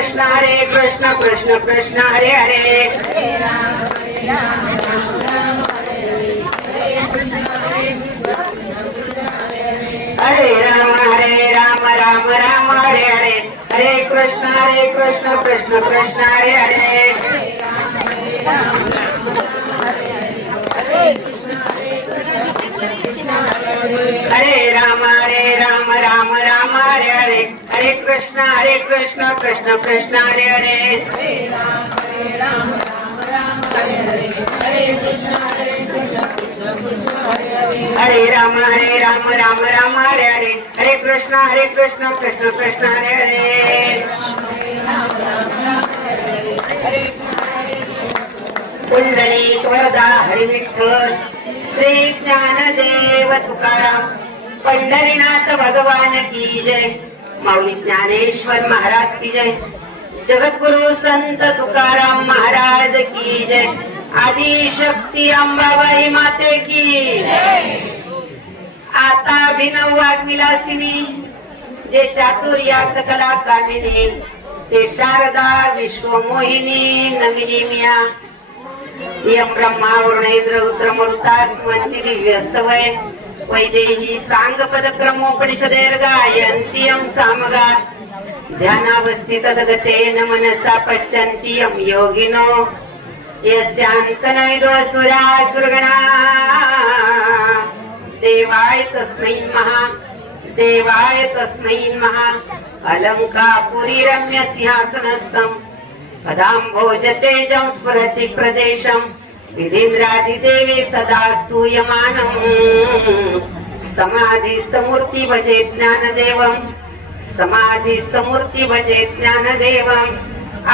कृष्ण कृष्ण कृष्ण हरे हरे हरे राम राम राम हरे हरे हरे कृष्ण कृष्ण कृष्ण हरे हरे हरे राम राम राम हरे हरे हरे कृष्ण कृष्ण कृष्ण हरे हरे हरे राम राम हरे हरे हरे कृष्ण कृष्ण कृष्ण हरे हरे पुंडलिक वरदा हरी विठ्ठल श्री ज्ञानदेव तुकाराम पंढरीनाथ भगवान की जय माऊली ज्ञानेश्वर महाराज की जय जगद्गुरु संत तुकाराम महाराज की जय आदि शक्ती अंबाबाई माते की आता अभिनव वाग्विलासिनी जे चातुर्यार्थ कला कामिनी ते शारदा विश्वमोहिनी नमिनी मिया यम ब्रह्मा वरुणेंद्र रुद्रमरुतास मंदिरी व्यस्तवय वैदेही सांग पदक्रमोपनिषदेर गायन्त्यं सामगा ध्यानावस्थित तदगतेन मनसा पश्यन्त्यं योगिनो यस्यान्तनविदो सुरासुरगणा देवाय तस्मै महा अलंकापुरी रम्य सिंहासनस्थम् पदाम्भोजतेजं स्फुरति प्रदेशम् विधीन्द्रादिदेवे सदा स्तूयमानम् समाधिस्थमूर्ति भजे ज्ञानदेवम्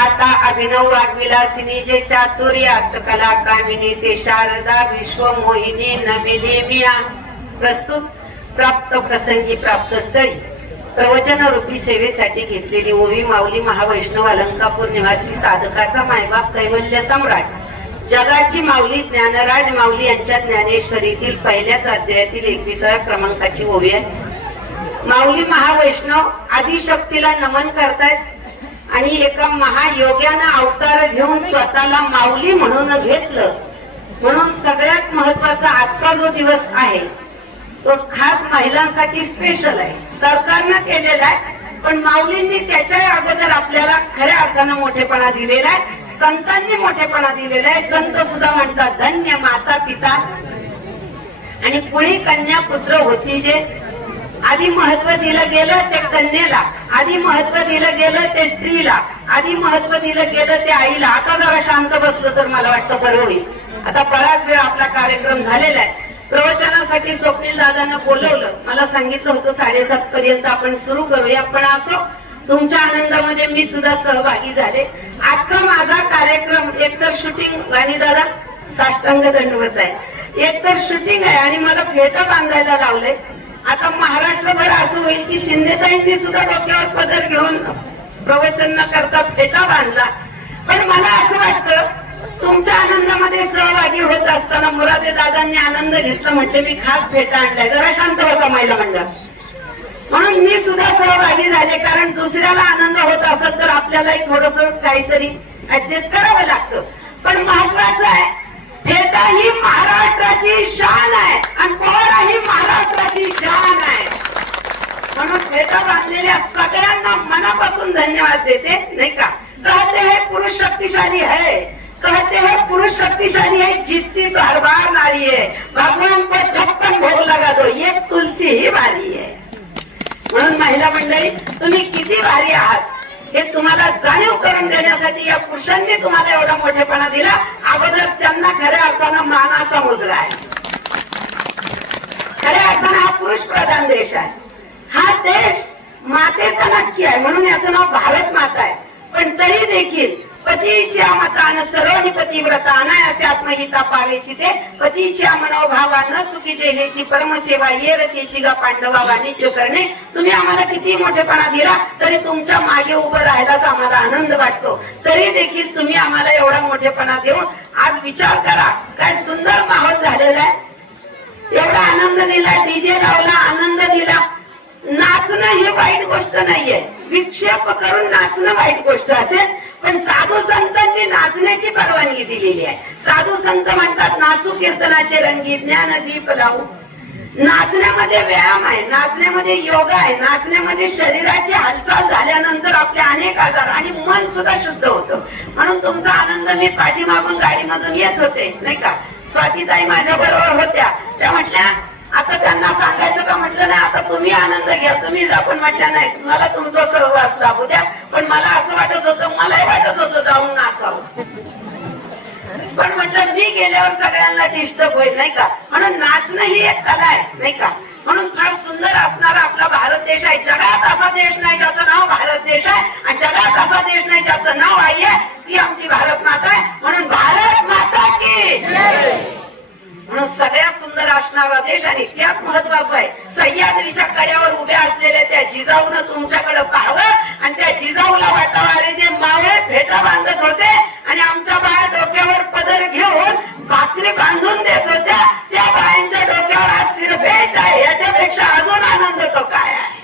आता अभिनव वाग्विलासिनी जे चातुर्यार्थ कला कामिनी ते शारदा विश्वमोहिनी नमिनी मिया प्रस्तुत प्राप्त प्रसंगी प्राप्त स्थळी प्रवचन रूपी सेवेसाठी घेतलेली ओवी माऊली महावैष्णव अलंकापूर निवासी साधकाचा मायबाप कैवल्य सम्राट जगाची माऊली ज्ञानराज माऊली यांच्या ज्ञानेश्वरीतील पहिल्याच अध्यायातील 21व्या क्रमांकाची ओवी आहे. माऊली महावैष्णव आदिशक्तीला नमन करतायत आणि एका महायोग्यानं अवतार घेऊन स्वतःला माऊली म्हणून घेतलं. म्हणून सगळ्यात महत्वाचा आजचा जो दिवस आहे तो खास महिलांसाठी स्पेशल आहे. सरकारनं केलेला आहे पण माऊलींनी त्याच्या अगोदर आपल्याला खऱ्या अर्थानं मोठेपणा दिलेला आहे. संतांनी मोठेपणा दिलेला आहे. संत सुद्धा म्हणतात धन्य माता पिता आणि कुणी कन्या पुत्र होती जे आधी महत्व दिलं गेलं ते कन्येला, आधी महत्व दिलं गेलं ते स्त्रीला, आधी महत्व दिलं गेलं ते आईला. आता जरा शांत बसलं तर मला वाटतं बरं होईल. आता बराच वेळ आपला कार्यक्रम झालेला आहे. प्रवचनासाठी स्वप्नील दादांना बोलवलं. मला सांगितलं होतं 7:30 पर्यंत आपण सुरू करूया पण असो तुमच्या आनंदामध्ये मी सुद्धा सहभागी झाले. आजचा माझा कार्यक्रम एकतर शूटिंग आणि दादा साष्टांग दंडवत आहे, एकतर शूटिंग आहे आणि मला फेटा बांधायला लावले. आता महाराष्ट्रभर असं होईल की शिंदेताईंनी सुद्धा डोक्यावर पदर घेऊन प्रवचन न करता फेटा बांधला. पण मला असं वाटतं तुमच्या आनंदामध्ये सहभागी होत असताना मुरादे दादांनी आनंद घेतला म्हटले मी खास फेटा आणलाय. जरा शांत बसा महिला मंडळ. म्हणून मी सुद्धा सहभागी झाले कारण दुसऱ्याला आनंद होत असेल तर आपल्यालाही थोडस काहीतरी ऍडजस्ट करावं लागतं. पण महत्वाचं आहे फेटा ही महाराष्ट्राची शान आहे आणि पोहरा ही महाराष्ट्राची शान आहे. म्हणून फेटा बांधलेल्या सगळ्यांना मनापासून धन्यवाद देते. नाही का कहते है पुरुष शक्तिशाली है, कहते हैं पुरुष शक्तिशाली है, जीतती तो हर बार नारी है, भगवान को 56 भोग लगा दो ये तुलसी ही भारी है. म्हणून महिला मंडळी तुम्ही किती भारी आहात हे तुम्हाला जाणीव करून देण्यासाठी या पुरुषांनी तुम्हाला एवढा मोठेपणा दिला. अगोदर त्यांना खऱ्या अर्थानं मानाचा मुजरा आहे. खऱ्या अर्थानं हा पुरुष प्रधान देश आहे. हा देश मातेचा नक्की आहे म्हणून याचं नाव भारत माता आहे. पण तरी देखील पतीच्या मतानं सर्वांनी पतिव्रता अनायासे आत्महिता पावेची ते पतीच्या मनोभावानं चुकीचे हेची परमसेवा ये रतीची गा पांडवा वाणिज्य करणे. तुम्ही आम्हाला किती मोठेपणा दिला तरी तुमच्या मागे उभं राहायलाच आम्हाला आनंद वाटतो. तरी देखील तुम्ही आम्हाला एवढा मोठेपणा देऊन आज विचार करा काय सुंदर माहोल झालेला आहे. एवढा आनंद दिला, डीजे लावला, आनंद दिला. नाचणं ही वाईट गोष्ट नाहीये, विक्षेप करून नाचणं वाईट गोष्ट असेल, पण साधू संतांनी नाचण्याची परवानगी दिलेली आहे. साधू संत म्हणतात नाचू कीर्तनाचे रंगी ज्ञान दीप लावू. नाचण्यामध्ये व्यायाम आहे, नाचण्यामध्ये योगा आहे, नाचण्यामध्ये शरीराची हालचाल झाल्यानंतर आपले अनेक आजार आणि मन सुद्धा शुद्ध होतं. म्हणून तुमचा आनंद मी पाठीमागून गाडीमधून येत होते नाही का, स्वातीताई माझ्या बरोबर होत्या. त्या म्हटल्या आता त्यांना सांगायचं का, म्हटलं नाही आता तुम्ही आनंद घ्या, तुम्ही जा. पण म्हटल्या नाही मला तुमचा सहवास लाभू द्या. पण मला असं वाटत होतं, मलाही वाटत होतं जाऊन नाचावं, पण म्हटलं मी गेल्यावर सगळ्यांना डिस्टर्ब होईल नाही का. म्हणून नाचणं ही एक कला आहे नाही का. म्हणून फार सुंदर असणारा आपला भारत देश आहे. जगात असा देश नाही ज्याचं नाव भारत देश आहे, आणि जगात असा देश नाही ज्याचं नाव आई आहे, ती आमची भारत माता आहे. म्हणून भारत माता की म्हणून सगळ्यात सुंदर असणारा देश. आणि त्यात महत्वाचं आहे, सह्याद्रीच्या कड्यावर उभ्या असलेल्या त्या जिजाऊनं तुमच्याकडे पाहावं आणि त्या जिजाऊला वाटावं अरे जे मावळे फेटा बांधत होते आणि आमच्या बाया डोक्यावर पदर घेऊन भाकरी बांधून देत होत्या, त्या बायांच्या डोक्यावर आज सिरफेच आहे. याच्यापेक्षा अजून आनंद तो काय आहे.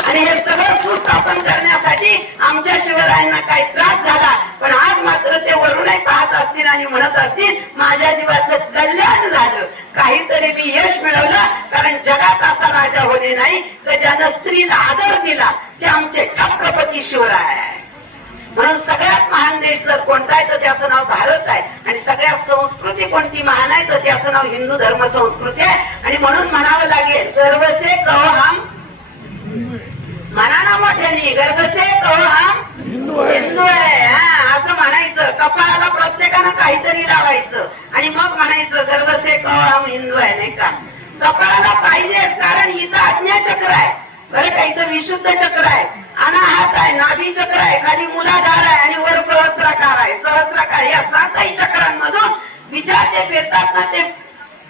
आणि हे सगळं सुस्थापन करण्यासाठी आमच्या शिवरायांना काही त्रास झाला, पण आज मात्र ते वरूनही पाहत असतील आणि म्हणत असतील माझ्या जीवाचं कल्याण झालं, काहीतरी मी यश मिळवलं. कारण जगात असा राजा होणे नाही तर ज्यानं स्त्रीला आदर दिला ते आमचे छत्रपती शिवराय आहे. म्हणून सगळ्यात महान देश जर कोणता आहे तर त्याचं नाव भारत आहे. आणि सगळ्यात संस्कृती कोणती महान आहे तर त्याचं नाव हिंदू धर्म संस्कृती आहे. आणि म्हणून म्हणावं लागेल गर्व से कहो हम, म्हणा ना मोठ्यानी, गर्व से कहो हम हिंदू आहे. असं म्हणायचं, कपाळाला प्रत्येकानं काहीतरी लावायचं आणि मग म्हणायचं गर्व से कहो हम हिंदू आहे नाही का. कपाळाला पाहिजेच, कारण इथं आज्ञाचक्र आहे बरं का, इथं विशुद्ध चक्र आहे, अनाहत आहे, नाभी चक्र आहे, खाली मूलाधार आहे आणि वर सहस्राकार आहे. सहस्राकार या सातही चक्रांमधून विचार जे फिरतात ना ते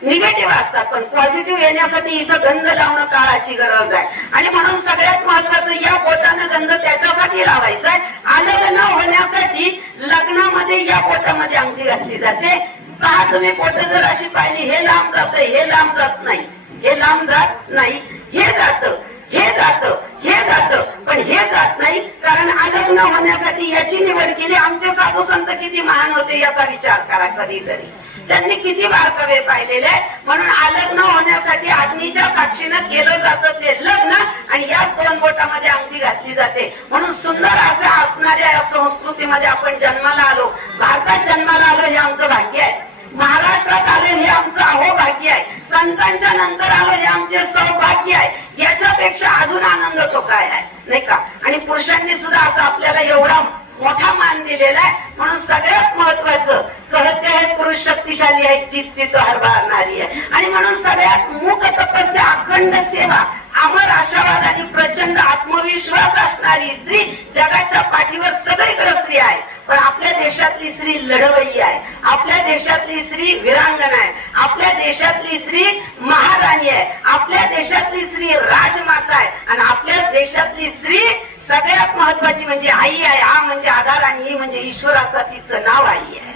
निगेटिव्ह असतात, पण पॉझिटिव्ह येण्यासाठी इथं गंध लावणं काळाची गरज आहे. आणि म्हणून सगळ्यात महत्वाचं या बोटानं गंध त्याच्यासाठी लावायचा आहे, अलग न होण्यासाठी लग्नामध्ये या बोटामध्ये अंगठी घातली जाते. पहा तुम्ही बोट जर अशी पाहिली, हे लांब जात, हे लांब जात नाही, हे लांब जात नाही, हे जातं, हे जातं, हे जातं, पण हे जात नाही. कारण अलग न होण्यासाठी याची निवड केली. आमचे साधू संत किती महान होते याचा विचार करा कधीतरी, त्यांनी किती बारकावे पाहिलेले. म्हणून अलग न होण्यासाठी अग्नीच्या साक्षीनं केलं जातं ते लग्न, आणि या दोन बोटामध्ये अंगठी घातली जाते. म्हणून सुंदर असं असणाऱ्या या संस्कृतीमध्ये आपण जन्माला आलो, भारतात जन्माला आलो हे आमचं भाग्य आहे. महाराष्ट्रात आलो हे आमचं अहोभाग्य आहे. संतांच्या नंतर आलो हे आमचे सौभाग्य आहे. याच्यापेक्षा अजून आनंद तो काय आहे नाही का. आणि पुरुषांनी सुद्धा आता आपल्याला एवढा मोठा मान दिलेला आहे. म्हणून सगळ्यात महत्वाचं कहते आहे पुरुष शक्तिशाली आहे, चित्तीचं हरभारणारी आहे. आणि म्हणून सगळ्यात मूक तपस्या, अखंड सेवा, अमर आशावाद आणि प्रचंड आत्मविश्वास असणारी स्त्री जगाच्या पाठीवर सगळीकडे स्त्री आहे. पण आपल्या देशातली स्त्री लढवय्यी आहे, आपल्या देशातली स्त्री वीरांगना आहे, आपल्या देशातली स्त्री महाराणी आहे, आपल्या देशातली स्त्री राजमाता आहे, आणि आपल्या देशातली स्त्री सगळ्यात महत्वाची म्हणजे आई आहे. हा म्हणजे आधार आणि ही म्हणजे ईश्वराचा तिचं नाव आई आहे.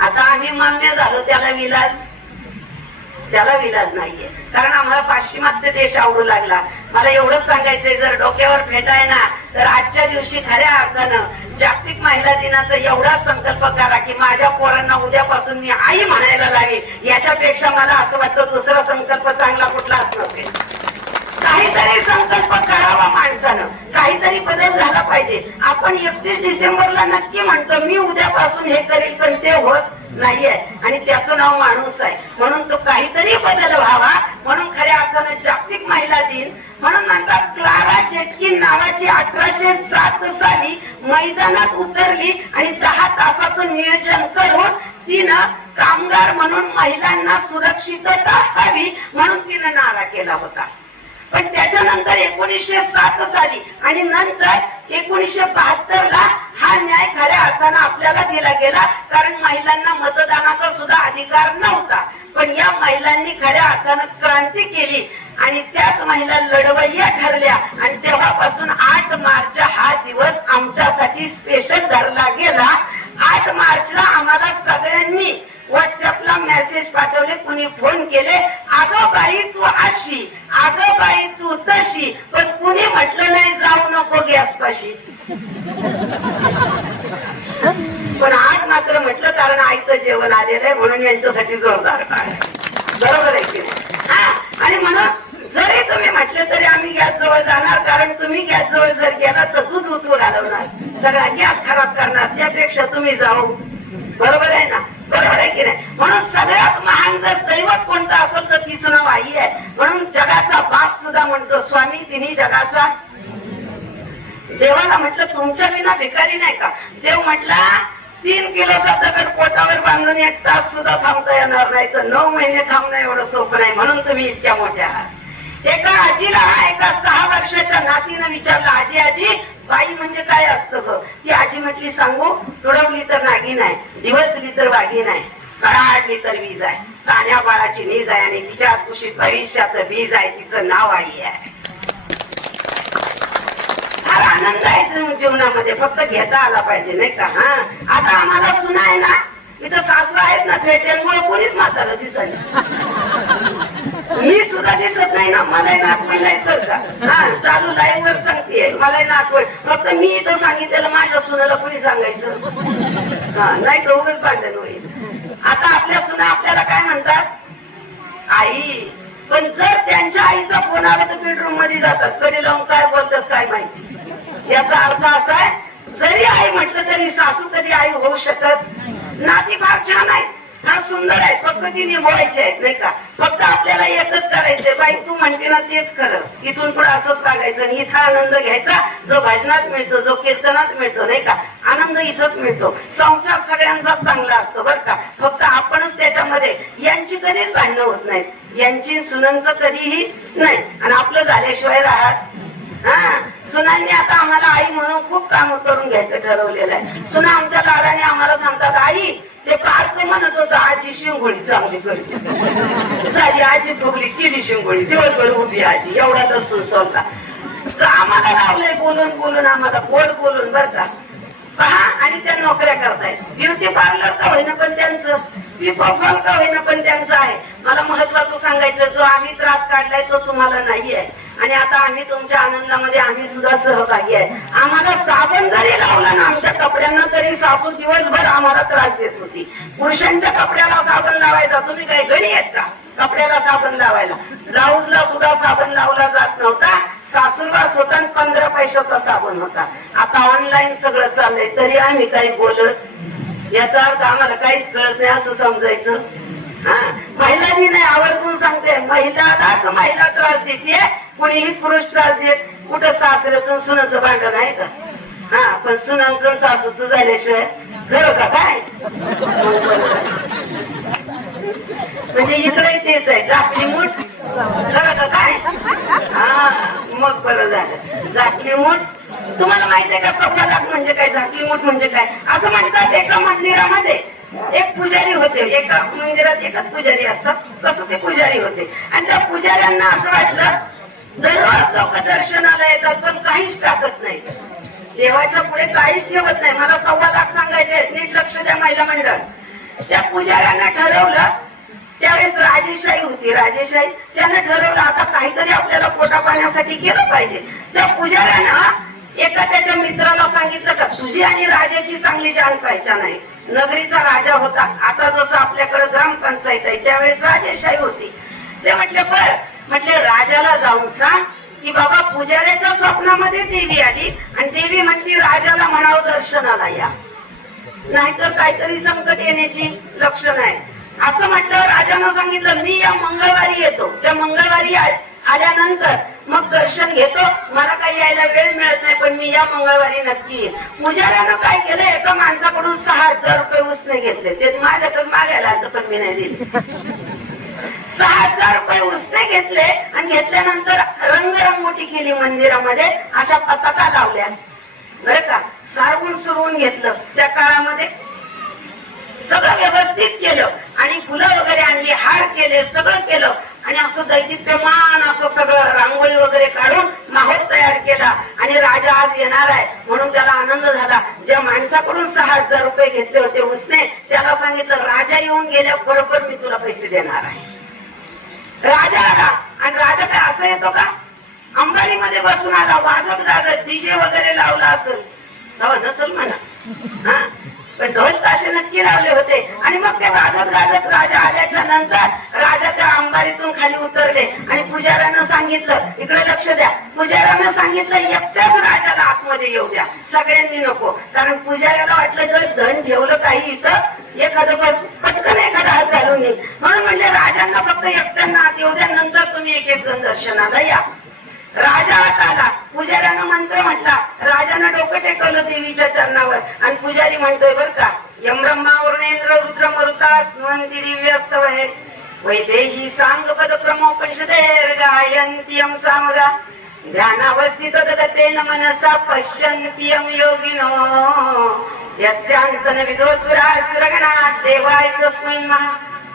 आता आम्ही मान्य झालो, त्याला विलाज नाहीये, कारण आम्हाला पाश्चिमात्य देश आवडू लागला. मला एवढंच सांगायचंय, जर डोक्यावर फेटाय ना तर आजच्या दिवशी खऱ्या अर्थानं जागतिक महिला दिनाचा एवढा संकल्प करा की माझ्या पोरांना उद्यापासून मी आई म्हणायला लागेल. याच्यापेक्षा मला असं वाटतं दुसरा संकल्प चांगला कुठलाच नसेल. काहीतरी संकल्प करावा माणसानं, काहीतरी बदल झाला पाहिजे. आपण 31 डिसेंबरला नक्की म्हणतो मी उद्यापासून हे करेल, पण ते होत नाहीये, आणि त्याचं नाव माणूस आहे. म्हणून तो काहीतरी बदल व्हावा, म्हणून खऱ्या अर्थानं जागतिक महिला दिन म्हणून नंतर क्लारा जेटकिन नावाची 1807 साली मैदानात उतरली आणि 10 तासाचं नियोजन करून तिनं कामगार म्हणून महिलांना सुरक्षितता हवी म्हणून तिनं नारा केला होता. पण त्याच्यानंतर 1907 साली आणि नंतर 1972 ला हा न्याय खऱ्या अर्थानं आपल्याला दिला गेला, कारण महिलांना मतदानाचा सुद्धा अधिकार नव्हता. पण या महिलांनी खऱ्या अर्थानं क्रांती केली आणि त्याच महिला लढवय्या ठरल्या, आणि तेव्हापासून 8 मार्च हा दिवस आमच्यासाठी स्पेशल धरला गेला. 8 मार्चला आम्हाला सगळ्यांनी व्हॉट्सअपला मेसेज पाठवले, कुणी फोन केले, अगं बाई तू अशी, अगं बाई तू तशी, पण कुणी म्हटलं नाही जाऊ नको गॅस पाशी. पण आज मात्र म्हटलं, कारण आईचं जेवण आलेलं आहे म्हणून यांच्यासाठी जोरदार टाळ्या. बरोबर आहे की नाही? हा, आणि म्हणून जरी तुम्ही म्हटले तरी आम्ही गॅस जवळ जाणार, कारण तुम्ही गॅस जवळ जर गेला तर दूध उतरू घालवणार, सगळा गॅस खराब करणार, त्यापेक्षा तुम्ही जाऊ. बरोबर आहे ना? बरोबर आहे की नाही? म्हणून सगळ्यात महान जर दैवत कोणतं असेल तर तिचं नाव आई आहे. म्हणून जगाचा बाप सुद्धा म्हणतो स्वामी तिन्ही जगाचा. देवाला म्हटलं तुमच्या विना भिकारी नाही का? देव म्हटला 3 किलोचा दगड पोटावर बांधून 1 तास सुद्धा थांबता येणार नाही, तर 9 महिने थांबणं एवढं सोपं नाही, म्हणून तुम्ही इतक्या मोठ्या आहात. एका आजीला एका 6 वर्षाच्या नातीनं विचारलं, आजी आजी बाई म्हणजे काय असतं ग? ती आजी म्हटली सांगू, तुडवली तर नागिन आहे, दिवसली तर वाघीन आहे, कडाडली तर वीज आहे, तान्या बाळाची नीज आहे आणि तिच्या कुशीत भविष्याचं बीज आहे, तिचं नाव आई आहे. फार आनंद आहे जीवनामध्ये, फक्त घेता आला पाहिजे नाही का? हा, आता आम्हाला सुना आहे ना, इथं सासू आहेत ना, भेटेलमुळे कोणीच म्हातारं दिसत, मी सुद्धा दिसत नाही ना, मलाही नातवंड नाही तर का? हा, चालू लाईव्ह वर सांगतेय मलाही नातवंड, फक्त मी इथं सांगितलेलं माझ्या सुनाला कोणी सांगायचं? हा, नाही तर उगाच भांडण होईल. आता आपल्या सुना आपल्याला काय म्हणतात? आई. पण जर त्यांच्या आईचा फोन आला तर बेडरूम मध्ये जातात, कधी लावून काय बोलतात काय माहिती. याचा अर्थ असा आहे, जरी आई म्हटलं तरी सासू कधी आई होऊ शकत. नाती फार छान आहे, फार सुंदर आहे, फक्त ती निभवायची आहेत नाही का? फक्त आपल्याला एकच करायचंय, बाई तू म्हणते ना तेच खरं, इथून पुढे असंच वागायचं आणि इथं आनंद घ्यायचा जो भजनात मिळतो, जो कीर्तनात मिळतो नाही का, आनंद इथंच मिळतो. संसार सगळ्यांचा चांगला असतो बरं का, फक्त आपणच त्याच्यामध्ये, यांची कधीच भांडणं होत नाहीत, यांची सुनांचं कधीही नाही, आणि आपलं झाल्याशिवाय राहत. हा, सुनांनी आता आम्हाला आई म्हणून खूप काम करून घ्यायचं ठरवलेलं आहे. सुना आमच्या लाडाने आम्हाला सांगतात, आई ते पार्क म्हणत होतं आजी शिंगोळी चांगली करते, झाली आजी फुगली, केली शिंगोळी, दिवसभर उभी आजी, एवढा लसूण सोडला. आम्हाला लावलंय बोलून बोलून, आम्हाला गोड बोलून बरं का. पहा, आणि त्या नोकऱ्या करतायत, ब्युटी पार्लर का होईना पण त्यांचं, पिको फॉल का होईना पण त्यांचं आहे. मला महत्वाचं सांगायचं, जो आम्ही त्रास काढलाय तो तुम्हाला नाही आहे, आणि आता आम्ही तुमच्या आनंदामध्ये आम्ही सुद्धा सहभागी आहे. आम्हाला साबण जरी लावला ना आमच्या कपड्यांना, तरी सासू दिवसभर आम्हाला त्रास देत होती. पुरुषांच्या कपड्याला साबण लावायचा, तुम्ही काही गडी आहेत का कपड्याला साबण लावायला? ब्लाऊजला सुद्धा साबण लावला जात नव्हता, सासूला स्वतः 15 पैशाचा साबण होता. आता ऑनलाईन सगळं चाललंय, तरी आम्ही काही बोलत, याचा अर्थ आम्हाला काहीच कळत नाही असं समजायचं. हा, महिला दिन आहे, आवर्जून सांगते, महिलालाच महिला त्रास देते, कोणीही पुरुष त्रास देत. कुठं सासऱ्यातून सुनाचं भांडण आहे का? हा, पण सुनांचं सासूचं झाल्याशिवाय खरं का काय? म्हणजे इकडे तेच आहे, झाकली मूठ खरं का काय? हा, मग बरं झालं, झाकली मूठ. तुम्हाला माहित आहे का 1.25 लाख म्हणजे काय, झाकली मूठ म्हणजे काय? असं म्हणतात एका मंदिरामध्ये एक पुजारी होते, एका मंदिरात एकच पुजारी असतात, तसं ते पुजारी होते. आणि त्या पुजाऱ्यांना असं वाटलं, दररोज लोक दर्शनाला येतात पण काहीच टाकत नाही, देवाच्या पुढे काहीच ठेवत नाही. मला 1.25 लाख सांगायचे, नीट लक्ष द्या महिला मंडळ. त्या पुजाऱ्यांना ठरवलं, त्यावेळेस राजेशाही होती, राजेशाही, त्यानं ठरवलं आता काहीतरी आपल्याला पोटा पाण्यासाठी केलं पाहिजे. त्या पुजाऱ्यानं एका त्याच्या मित्राला सांगितलं का तुझी आणि राजाची चांगली जाण पहचान आहे. नगरीचा राजा होता, आता जसं आपल्याकडे ग्रामपंचायत आहे त्यावेळेस राजेशाही होती. ते म्हटले बर, म्हटले राजाला जाऊन सांग की बाबा पुजाऱ्याच्या स्वप्नामध्ये देवी आली आणि देवी म्हणती राजाला म्हणावं दर्शनाला या, नाहीतर काहीतरी संकट येण्याची लक्षण आहे. असं म्हटलं, राजानं सांगितलं मी या मंगळवारी येतो, त्या मंगळवारी आल्यानंतर मग दर्शन घेतो, मला काही यायला वेळ मिळत नाही पण मी या मंगळवारी नक्की येईल. पुजाऱ्यानं काय केलं, एका माणसाकडून 6,000 रुपये उसने घेतले, ते माझ्याकडे मागायला आलं पण मी नाही दिले. 6,000 रुपये उसने घेतले आणि घेतल्यानंतर रंगरंगोटी केली मंदिरामध्ये, अशा पताका लावल्या बरं का, सारवून सुरवून घेतलं. त्या काळामध्ये सगळं व्यवस्थित केलं आणि फुलं वगैरे आणली, हार केले, सगळं केलं आणि असं दैदिप्यमान असं सगळं रांगोळी वगैरे काढून माहोल तयार केला. आणि राजा आज येणार आहे म्हणून त्याला आनंद झाला. ज्या माणसाकडून 6,000 रुपये घेतले होते उसने, त्याला सांगितलं राजा येऊन गेल्या बरोबर मी तुला पैसे देणार आहे. राजा आला आणि राजा काय असं येतो का? अंबारीमध्ये बसून आला, वाजत गाजत डीजे वगैरे लावला असेल नसेल म्हणा, हा पण ढोल ताशे नक्की लावले होते. आणि मग ते वाजत गाजत राजा आल्याच्या नंतर राजा त्या अंबारीतून खाली उतरले आणि पुजाऱ्यानं सांगितलं, इकडे लक्ष द्या, पुजाऱ्यानं सांगितलं एकट्याच राजाला आतमध्ये येऊ द्या, सगळ्यांनी नको. कारण पुजाऱ्याला वाटलं जर धन ठेवलं काही इथं एखादं पटकन एखादा हात घालून येईल, म्हणून म्हणजे राजांना फक्त एकट्यांना आत येऊ द्या, नंतर तुम्ही एक एक जण दर्शनाला या. राजा आत आला, पुजाऱ्यानं मंत्र म्हटला, राजानं डोकं टेकवलं देवीच्या चरणावर आणि पुजारी म्हणतोय बर का, यमब्रह्मा वरुणेंद्र रुद्र मरुता स्नुवंती दिव्यस्तव हे वैदेही सांग पदक्रमोपनिषदेर गायन्त्यं सामगा ध्यानावस्थित ददतेन मनसा पश्यन्त्यं योगिनो यस्यांतन विदोसुरा सुरगणा देवाय तस्मै नमः.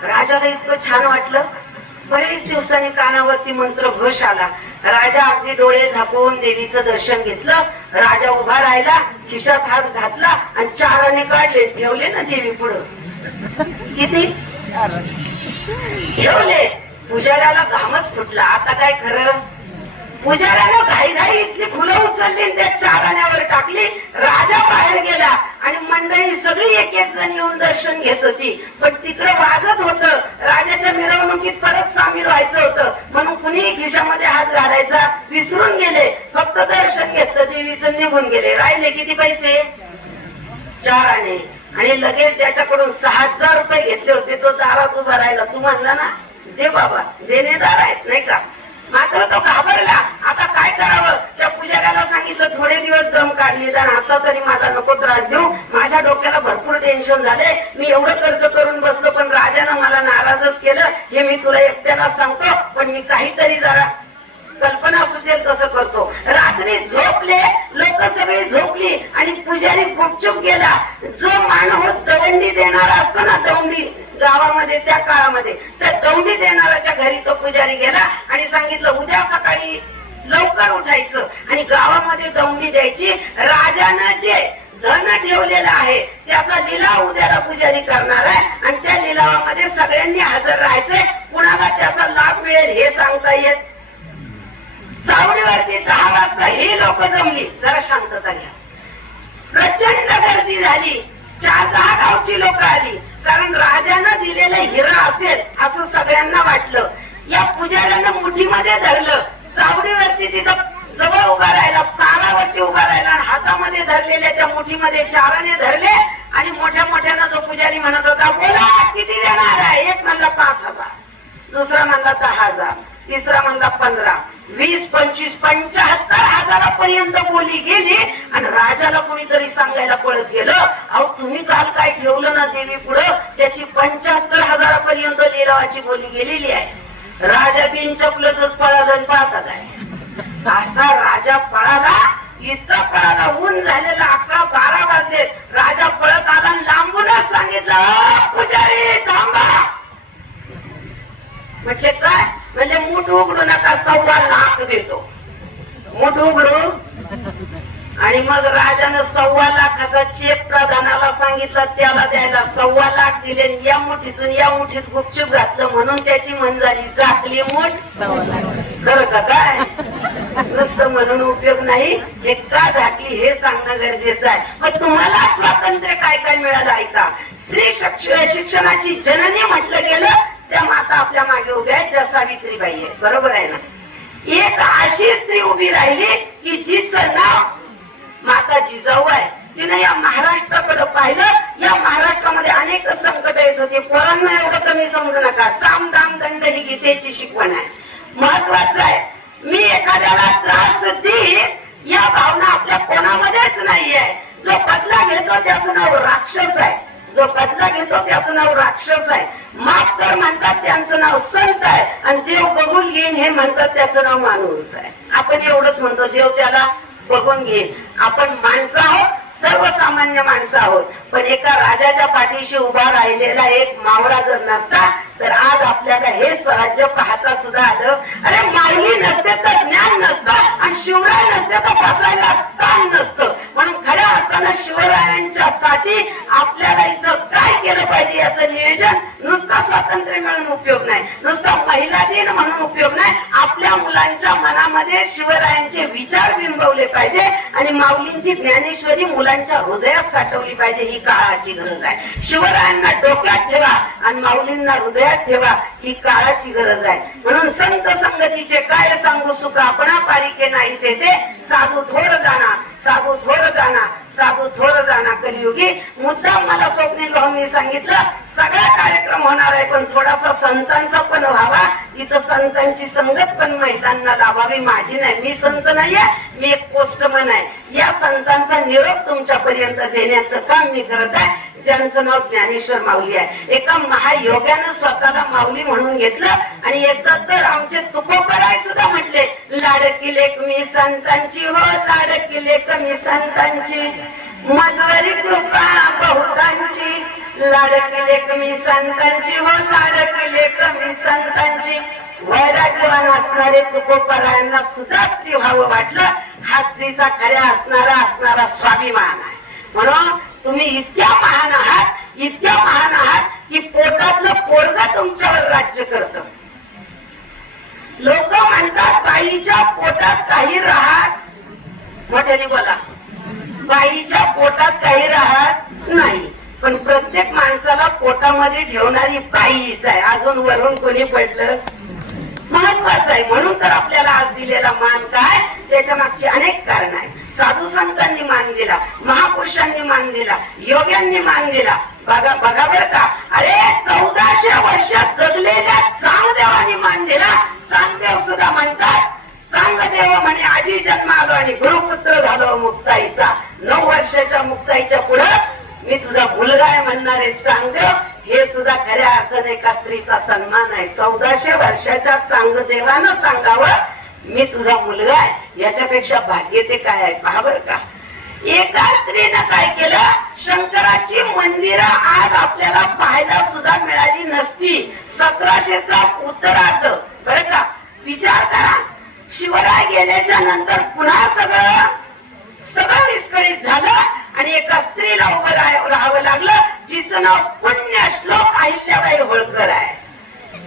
राजाला इतकं छान वाटलं, बरेच दिवसांनी कानावरती मंत्र घोष आला. राजा अगदी डोळे झाकून देवीचं दर्शन घेतलं. राजा उभा राहिला, खिशात हात घातला आणि चाराने काढले, ठेवले ना देवी पुढं, किती ठेवले. पुजाऱ्याला घामच फुटला, आता काय खरं. पुजाऱ्यानं घाईघाई इथली फुलं उचलली त्या चाराण्यावर टाकली. राजा बाहेर गेला आणि मंडळी सगळी एक एक जण येऊन दर्शन घेत होती. पण तिकडे वाजत होतं, राजाच्या मिरवणुकीत परत सामील व्हायचं होतं, म्हणून कुणीही खिशामध्ये हात घालायचा विसरून गेले. फक्त दर्शन घेतलं देवीचं, निघून गेले. राहिले किती पैसे? 4 आणे. आणि लगेच ज्याच्याकडून 6000 रुपये घेतले होते तो दारात उभा राहिला. तू म्हणला ना दे बाबा, देणेदार आहेत नाही का. मात्र तो घाबरला, आता काय करावं. त्या पुजाऱ्याला सांगितलं थोडे दिवस दम काढली, तर आता तरी मला नको त्रास देऊ, माझ्या डोक्याला भरपूर टेन्शन झाले, मी एवढं कर्ज करून बसलो पण राजानं मला नाराजच केलं, हे मी तुला एकट्याला सांगतो, पण मी काहीतरी जरा कल्पना सुचेल तसं करतो. रात्री झोपले, लोक सगळी झोपली आणि पुजारी गुपचूप गेला. जो मानव दवंडी देणारा असतो ना, दवंडी गावामध्ये त्या काळामध्ये, त्या दवंडी देणाऱ्याच्या घरी तो पुजारी गेला आणि सांगितलं उद्या सकाळी लवकर उठायचं आणि गावामध्ये दवंडी द्यायची. राजानं जे धन ठेवलेलं आहे त्याचा लिलाव उद्याला पुजारी करणार आहे आणि त्या लिलावामध्ये सगळ्यांनी हजर राहायचंय. कुणाला त्याचा लाभ मिळेल हे सांगता येत. चावडीवरती 10 वाजता ही लोक जमली. जरा शांतता घ्या. प्रचंड गर्दी झाली. 4-10 गावची लोक आली, कारण राजानं दिलेलं हिरा असेल असं सगळ्यांना वाटलं. या पुजाऱ्यानं मुठीमध्ये धरलं, चावडीवरती तिथं जवळ उभा राहिला, पारावरती उभा राहिला आणि हातामध्ये धरलेल्या त्या मुठीमध्ये 4 आणे धरले आणि मोठ्या मोठ्यानं तो पुजारी म्हणत होता, बोला किती देणार आहे. एक म्हणला 5000, दुसरा म्हणला 10000, तिसरा म्हणला 15, 20, 25, 75,000 बोली गेली आणि राजाला कोणीतरी सांगायला पळत गेलं, अहो तुम्ही काल काय ठेवलं ना देवी पुढं त्याची 75,000 लिलावाची बोली गेलेली आहे. राजा बिन चपलच पळाला आणि पाहतात आहे. असा राजा पळाला, इतका पळाला, ऊन झालेला 11-12 वाजले. राजा पळत आला आणि लांबूनच सांगितलं, पुजारी थांबा. म्हटले काय? म्हणजे मूठ उघडू नका, 1.25 लाख देतो. मूठ उघडू. आणि मग राजानं 1.25 लाखाचा चेक प्रधानाला सांगितलं त्याला द्यायला. 1.25 लाख दिले. या मुठीतून या मुठीत गुपचूप घातलं म्हणून त्याची मन झाली. झाकली मूठ 1.25 लाख. खरं का काय? नुसतं म्हणून उपयोग नाही, हे का झाकली हे सांगणं गरजेचं आहे. मग तुम्हाला स्वातंत्र्य काय काय मिळालं ऐका. स्त्री शिक्षणाची जननी म्हटलं गेलं त्या माता आपल्या मागे उभ्या आहेत, ज्या सावित्रीबाई आहे. बरोबर आहे ना. एक अशी स्त्री उभी राहिली की जिचं नाव माता जिजाऊ आहे. तिने या महाराष्ट्राकडे पाहिलं. या महाराष्ट्रामध्ये अनेक संकट येत होते. पोरांना एवढं कमी समजू नका. साम दाम दंड ही गीतेची शिकवण आहे, महत्वाचं आहे. मी एखाद्याला त्रास देईन या भावना आपल्या कोणामध्येच नाहीये. जो बदला घेतो त्याचं नाव राक्षस आहे. जो बदला घेतो त्याचं नाव राक्षस आहे. माफ कर म्हणतात त्यांचं नाव संत आहे आणि देव बघून घेईन हे म्हणतात त्याचं नाव माणूस आहे. आपण एवढंच म्हणतो देव त्याला बघून घेईन. आपण माणसं आहोत, सर्वसामान्य माणसं आहोत. पण एका राजाच्या पाठीशी उभा राहिलेला एक मावळा जर नसता तर आज आपल्याला हे स्वराज्य पाहता सुद्धा आलं. अरे माऊली नसते तर ज्ञान नसतं आणि शिवराय नसते तर बसायला स्थान नसतं. म्हणून खऱ्या अर्थानं शिवरायांच्या साठी आपल्याला इथं काय केलं पाहिजे याचं नियोजन. नुसता स्वातंत्र्य मिळून उपयोग नाही, नुसता महिला दिन म्हणून उपयोग नाही. आपल्या मुलांच्या मनामध्ये शिवरायांचे विचार बिंबवले पाहिजे आणि माऊलींची ज्ञानेश्वरी मुलांच्या हृदयात साठवली पाहिजे. ही काळाची गरज आहे. शिवरायांना डोक्यात ठेवा आणि माऊलींना हृदयात ठेवा, ही काळाची गरज आहे. म्हणून संत संगतीचे काय सांगू सुख आपणा पारिके नाही ते साधू थोर जाना, साधू थोर जाना, साधू थोर जाना. कलियुगी मुद्दाम मला स्वप्नील भाऊंनी सांगितलं सगळा कार्यक्रम होणार आहे पण थोडासा संतांचा पण व्हावा. इथं संतांची संगत पण महिलांना लाभावी. माझी नाही, मी संत नाहीये, मी एक पोस्टमन आहे. या संतांचा निरोप तुमच्यापर्यंत देण्याचं काम मी करत आहे, ज्यांचं नाव ज्ञानेश्वर माऊली आहे. एका महायोग्यानं स्वतःला माऊली म्हणून घेतलं आणि एकदा तर आमचे तुकोबराय सुद्धा म्हटले लाडकी लेक मी संतांची हो, लाडकी लेक मी संतांची, मजवरी कृपा बहुतांची, लाडकी लेक मी संतांची हो, लाडकी लेक मी संतांची. वैराग्यवान असणारे तुकोबरायांना सुद्धा स्त्री व्हावं वाटलं. हा स्त्रीचा खऱ्या असणारा स्वाभिमान आहे. म्हणून तुम्ही इतक्या महान आहात, इतक्या महान आहात की पोटातलं पोरगा तुमच्यावर राज्य करतं. लोक म्हणतात बाईच्या पोटात काही राहत, मोठ्याने बोला, बाईच्या पोटात काही राहत नाही. पण प्रत्येक माणसाला पोटामध्ये ठेवणारी बाईच आहे. अजून वरून कोणी पडलं महत्वाचं आहे. म्हणून तर आपल्याला आज दिलेला मान काय, त्याच्या मागची अनेक कारण आहेत. साधू संतांनी मान दिला, महापुरुषांनी मान दिला, योग्यांनी मान दिला. बघा बरं का, अरे 1400 वर्षात जगलेल्या चांगदेवानी मान दिला. चांगदेव सुद्धा म्हणतात, चांगदेव म्हणे आजी जन्म आलो आणि गुरुपुत्र झालो मुक्ताईचा. 9 वर्षाच्या मुक्ताईच्या पुढं मी तुझा मुलगा आहे म्हणणारे चांगदेव, हे सुद्धा खऱ्या अर्थाने एका स्त्रीचा सन्मान आहे. 1400 वर्षाच्या चांगदेवानं सांगावं मी तुझा मुलगा आहे, याच्यापेक्षा भाग्य ते काय आहे. पहा बर का, एका स्त्रीनं काय केलं, शंकराची मंदिरं आज आपल्याला पाहायला सुद्धा मिळाली नसती. 1700चा उत्तरार्ध बर का. विचार करा, शिवराय गेल्याच्या नंतर पुन्हा सगळं विस्कळीत झालं आणि एका स्त्रीला उभं राहावं लागलं जिचं नाव पुण्यश्लोक अहिल्याबाई होळकर आहे.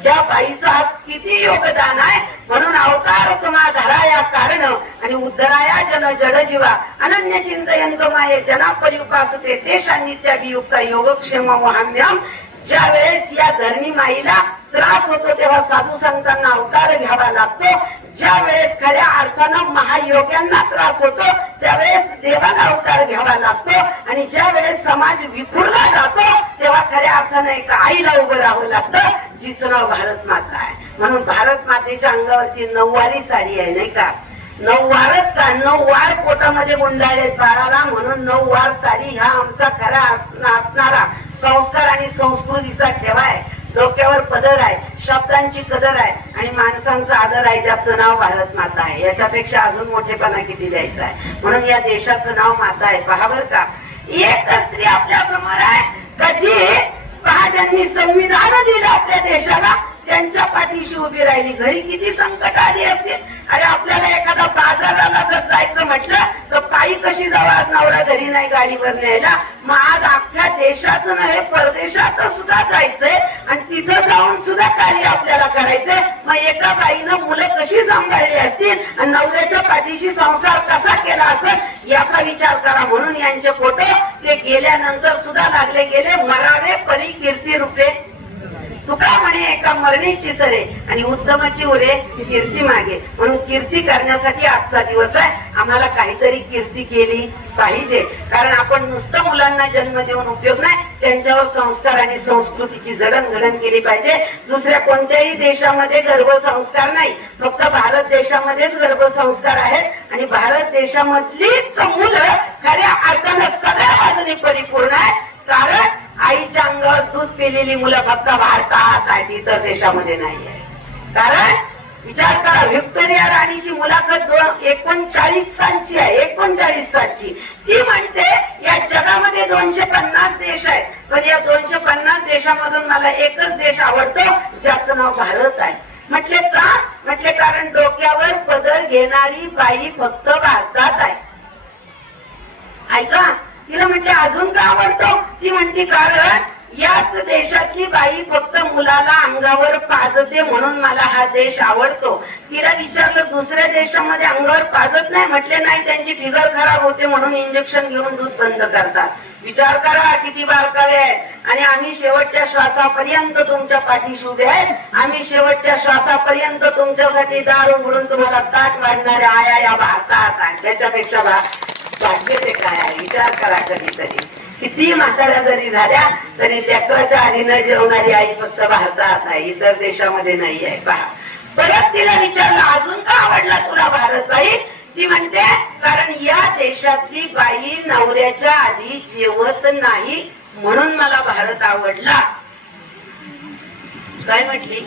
त्या बाईचं आज किती योगदान आहे. म्हणून अवतार तुम्हा धराया कारण आणि उद्धराया जन जड जीवा अनन्य चिंतयंत माये जना परिउपासते तेषा नित्या वियुक्ता योगक्षेम वहाम्यम. ज्या वेळेस या धरणी माईला त्रास होतो तेव्हा साधू संतांना अवतार घ्यावा लागतो. ज्या वेळेस खऱ्या अर्थानं महायोग्यांना त्रास होतो त्यावेळेस देवाला अवतार घ्यावा लागतो. आणि ज्या वेळेस समाज विखुरला जातो तेव्हा खऱ्या अर्थानं एका आईला उभं राहावं लागतं, जिचं नाव भारत माता आहे. म्हणून भारत मातेच्या अंगावरती 9वारी साडी आहे, नाही का. 9 वारच का, 9 वार पोटामध्ये गुंडाळले बाळाला, म्हणून 9 वार साडी हा आमचा खरा असणारा संस्कार आणि संस्कृतीचा ठेवा आहे. डोक्यावर पदर आहे, शब्दांची कदर आहे आणि माणसांचा आदर आहे, ज्याचं नाव भारत माता आहे. याच्यापेक्षा अजून मोठेपणा किती द्यायचा आहे. म्हणून या देशाचं नाव माता आहे. पहा बर का, एक स्त्री आपल्या समोर आहे कधी पहा, ज्यांनी संविधान दिलं आपल्या देशाला त्यांच्या पाठीशी उभी राहिली. घरी किती संकट आली असते. अरे आपल्याला एखादा बाजाराला जर जायचं म्हटलं तर पायी कशी जावं, आज नवरा घरी नाही गाडीवर न्यायला. मग आज अख्ख्या देशाचं नव्हे परदेशात सुद्धा जायचंय आणि तिथं जाऊन सुद्धा कार्य आपल्याला करायचंय. मग एका बाईनं मुलं कशी सांभाळली असतील आणि नवऱ्याच्या पाठीशी संसार कसा केला असेल याचा विचार करा. म्हणून यांचे फोटो ते गेल्यानंतर सुद्धा लागले गेले मरावे परी कीर्ती रूपे. तुका म्हणे एका मरणीची सरे आणि उत्तमाची उरे कीर्ती मागे. म्हणून कीर्ती करण्यासाठी आजचा दिवस आहे. आम्हाला काहीतरी कीर्ती केली पाहिजे, कारण आपण नुसतं मुलांना जन्म देऊन उपयोग नाही, त्यांच्यावर संस्कार आणि संस्कृतीची जडणघडण केली पाहिजे. दुसऱ्या कोणत्याही देशामध्ये गर्भसंस्कार नाही, फक्त भारत देशामध्येच गर्भसंस्कार आहेत आणि भारत देशामधलीच मुलं खऱ्या अर्थानं सगळ्या बाजूने परिपूर्ण आहे. कारण आईच्या अंगावर दूध पिलेली मुलं फक्त भारतात आहेत, इतर देशामध्ये नाही आहे. कारण विचार करा, व्हिक्टोरिया राणीची मुलाखत 39 सालची आहे, 39 सालची. ती म्हणते या जगामध्ये 2 250 देश आहेत, पण या 250 देशामधून मला एकच देश आवडतो ज्याचं नाव भारत आहे. म्हटले का? म्हटले कारण डोक्यावर पदर घेणारी बाई फक्त भारतात आहे. ऐका, तिला म्हटले अजून का आवडतो? ती म्हणते कारण याच देशातली बाई फक्त मुलाला अंगावर पाजते म्हणून मला हा देश आवडतो. तिला विचारलं दुसऱ्या देशामध्ये अंगावर पाजत नाही? म्हटले नाही, त्यांची फिगर खराब होते म्हणून इंजेक्शन घेऊन दूध बंद करतात. विचार करा किती बारकावे आहेत. आणि आम्ही शेवटच्या श्वासापर्यंत तुमच्या पाठीशी उभे आहेत. आम्ही शेवटच्या श्वासापर्यंत तुमच्यासाठी दार उघडून तुम्हाला ताट वाढणाऱ्या आया या भारतात आहे. त्याच्यापेक्षा भाग्य ते काय आहे विचार करा कधीतरी. किती म्हाताऱ्या जरी झाल्या तरी लेकराच्या आधीनं जेवणारी आई फक्त भारतात आहे, इतर देशामध्ये नाही आहे. पहा, परत तिला विचारलं अजून का आवडला तुला भारत बाई? ती म्हणते कारण या देशातली बाई नवऱ्याच्या आधी जेवत नाही म्हणून मला भारत आवडला. काय म्हटली?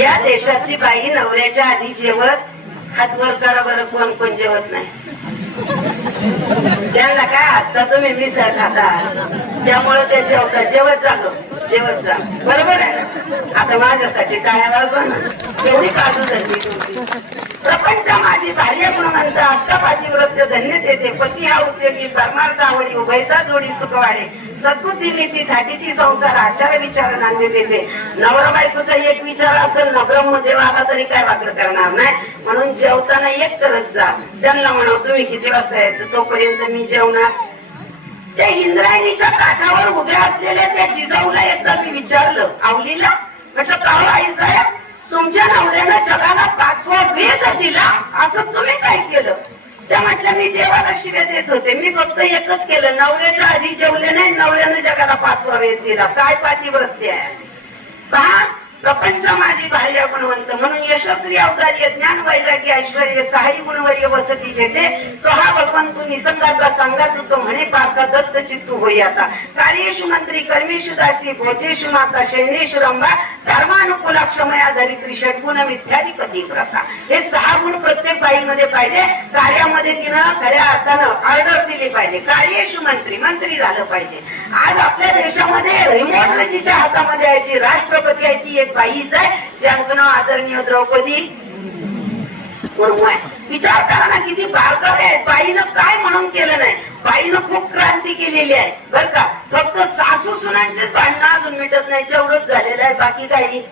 या देशातली बाई नवऱ्याच्या आधी जेवत, हात वर करा बरं, कोण कोण जेवत नाही? त्यांना काय हसता तुम्ही मिसळ खाता त्यामुळे ते जेवता. जेवत जागो, जेवत जा, बरोबर आहे. आता माझ्यासाठी काय एवढी काजू धरली तुमची. प्रपंच माझी भार्य गुणवंत अष्टपाती व्रत धन्य देते. पती हा उपयोगी परमार्थ आवडी उभयता जोडी सुखवाडे. सद्बुद्धी नीती थाटी ती संसार आचार विचार नांदे देते. नवरा बायकोचा एक विचार असेल ना ब्रह्मदेव आला तरी काय वाकडं करणार नाही. म्हणून जेवताना एक करत जा. त्यांना म्हणा तुम्ही किती वाजता यायचं, तोपर्यंत मी जेवणार. त्या इंद्रायणीच्या काठावर उभ्या असलेल्या त्या जिजाऊला एकदा मी विचारलं, आवलीला म्हटलं का आई साहेब तुमच्या नवऱ्यानं जगाला 5वा वेद दिला, असं तुम्ही काय केलं? त्या म्हटलं मी देवाला शिव्या देत होते, मी फक्त एकच केलं, नवऱ्याच्या आधी जेवले नाही, नवऱ्यानं जगाला 5वा वेद दिला. काय पातिव्रत्य आहे पहा. प्रपंच माझी भार्या गुणवंत म्हणून यशस्वी अवतार्य ज्ञान वैराग्य ऐश्वर्य सहाय्य गुणवर्य वसती जेथे तो हा भगवंतू निसंगाचा सांगात तो म्हणे पार्था दत्त चित्तू होई. आता कार्येषु मंत्री कर्मेषु दासी भोजेषु माता शयनेषु रंभा धर्मानुकूला क्षमया धरित्री षड्गुण मिथ्यादी कधी प्रथा. हे 6 गुण प्रत्येक बाईमध्ये पाहिजे. कार्यामध्ये तिनं खऱ्या अर्थानं ऑर्डर दिली पाहिजे. कार्येषु मंत्री, मंत्री झालं पाहिजे. आज आपल्या देशामध्ये रिमोट रजीच्या हातामध्ये आहे जी राष्ट्रपती आहे ती बाईच आहे, ज्यांचं नाव आदरणीय द्रौपदी मुर्मू आहे. विचार करा ना किती बारकावे आहेत. बाईनं काय म्हणून केलं नाही. बाईनं खूप क्रांती केलेली आहे बर का. फक्त सासू सुनांचे भांडणं अजून मिटत नाही तेवढंच झालेलं आहे, बाकी काही.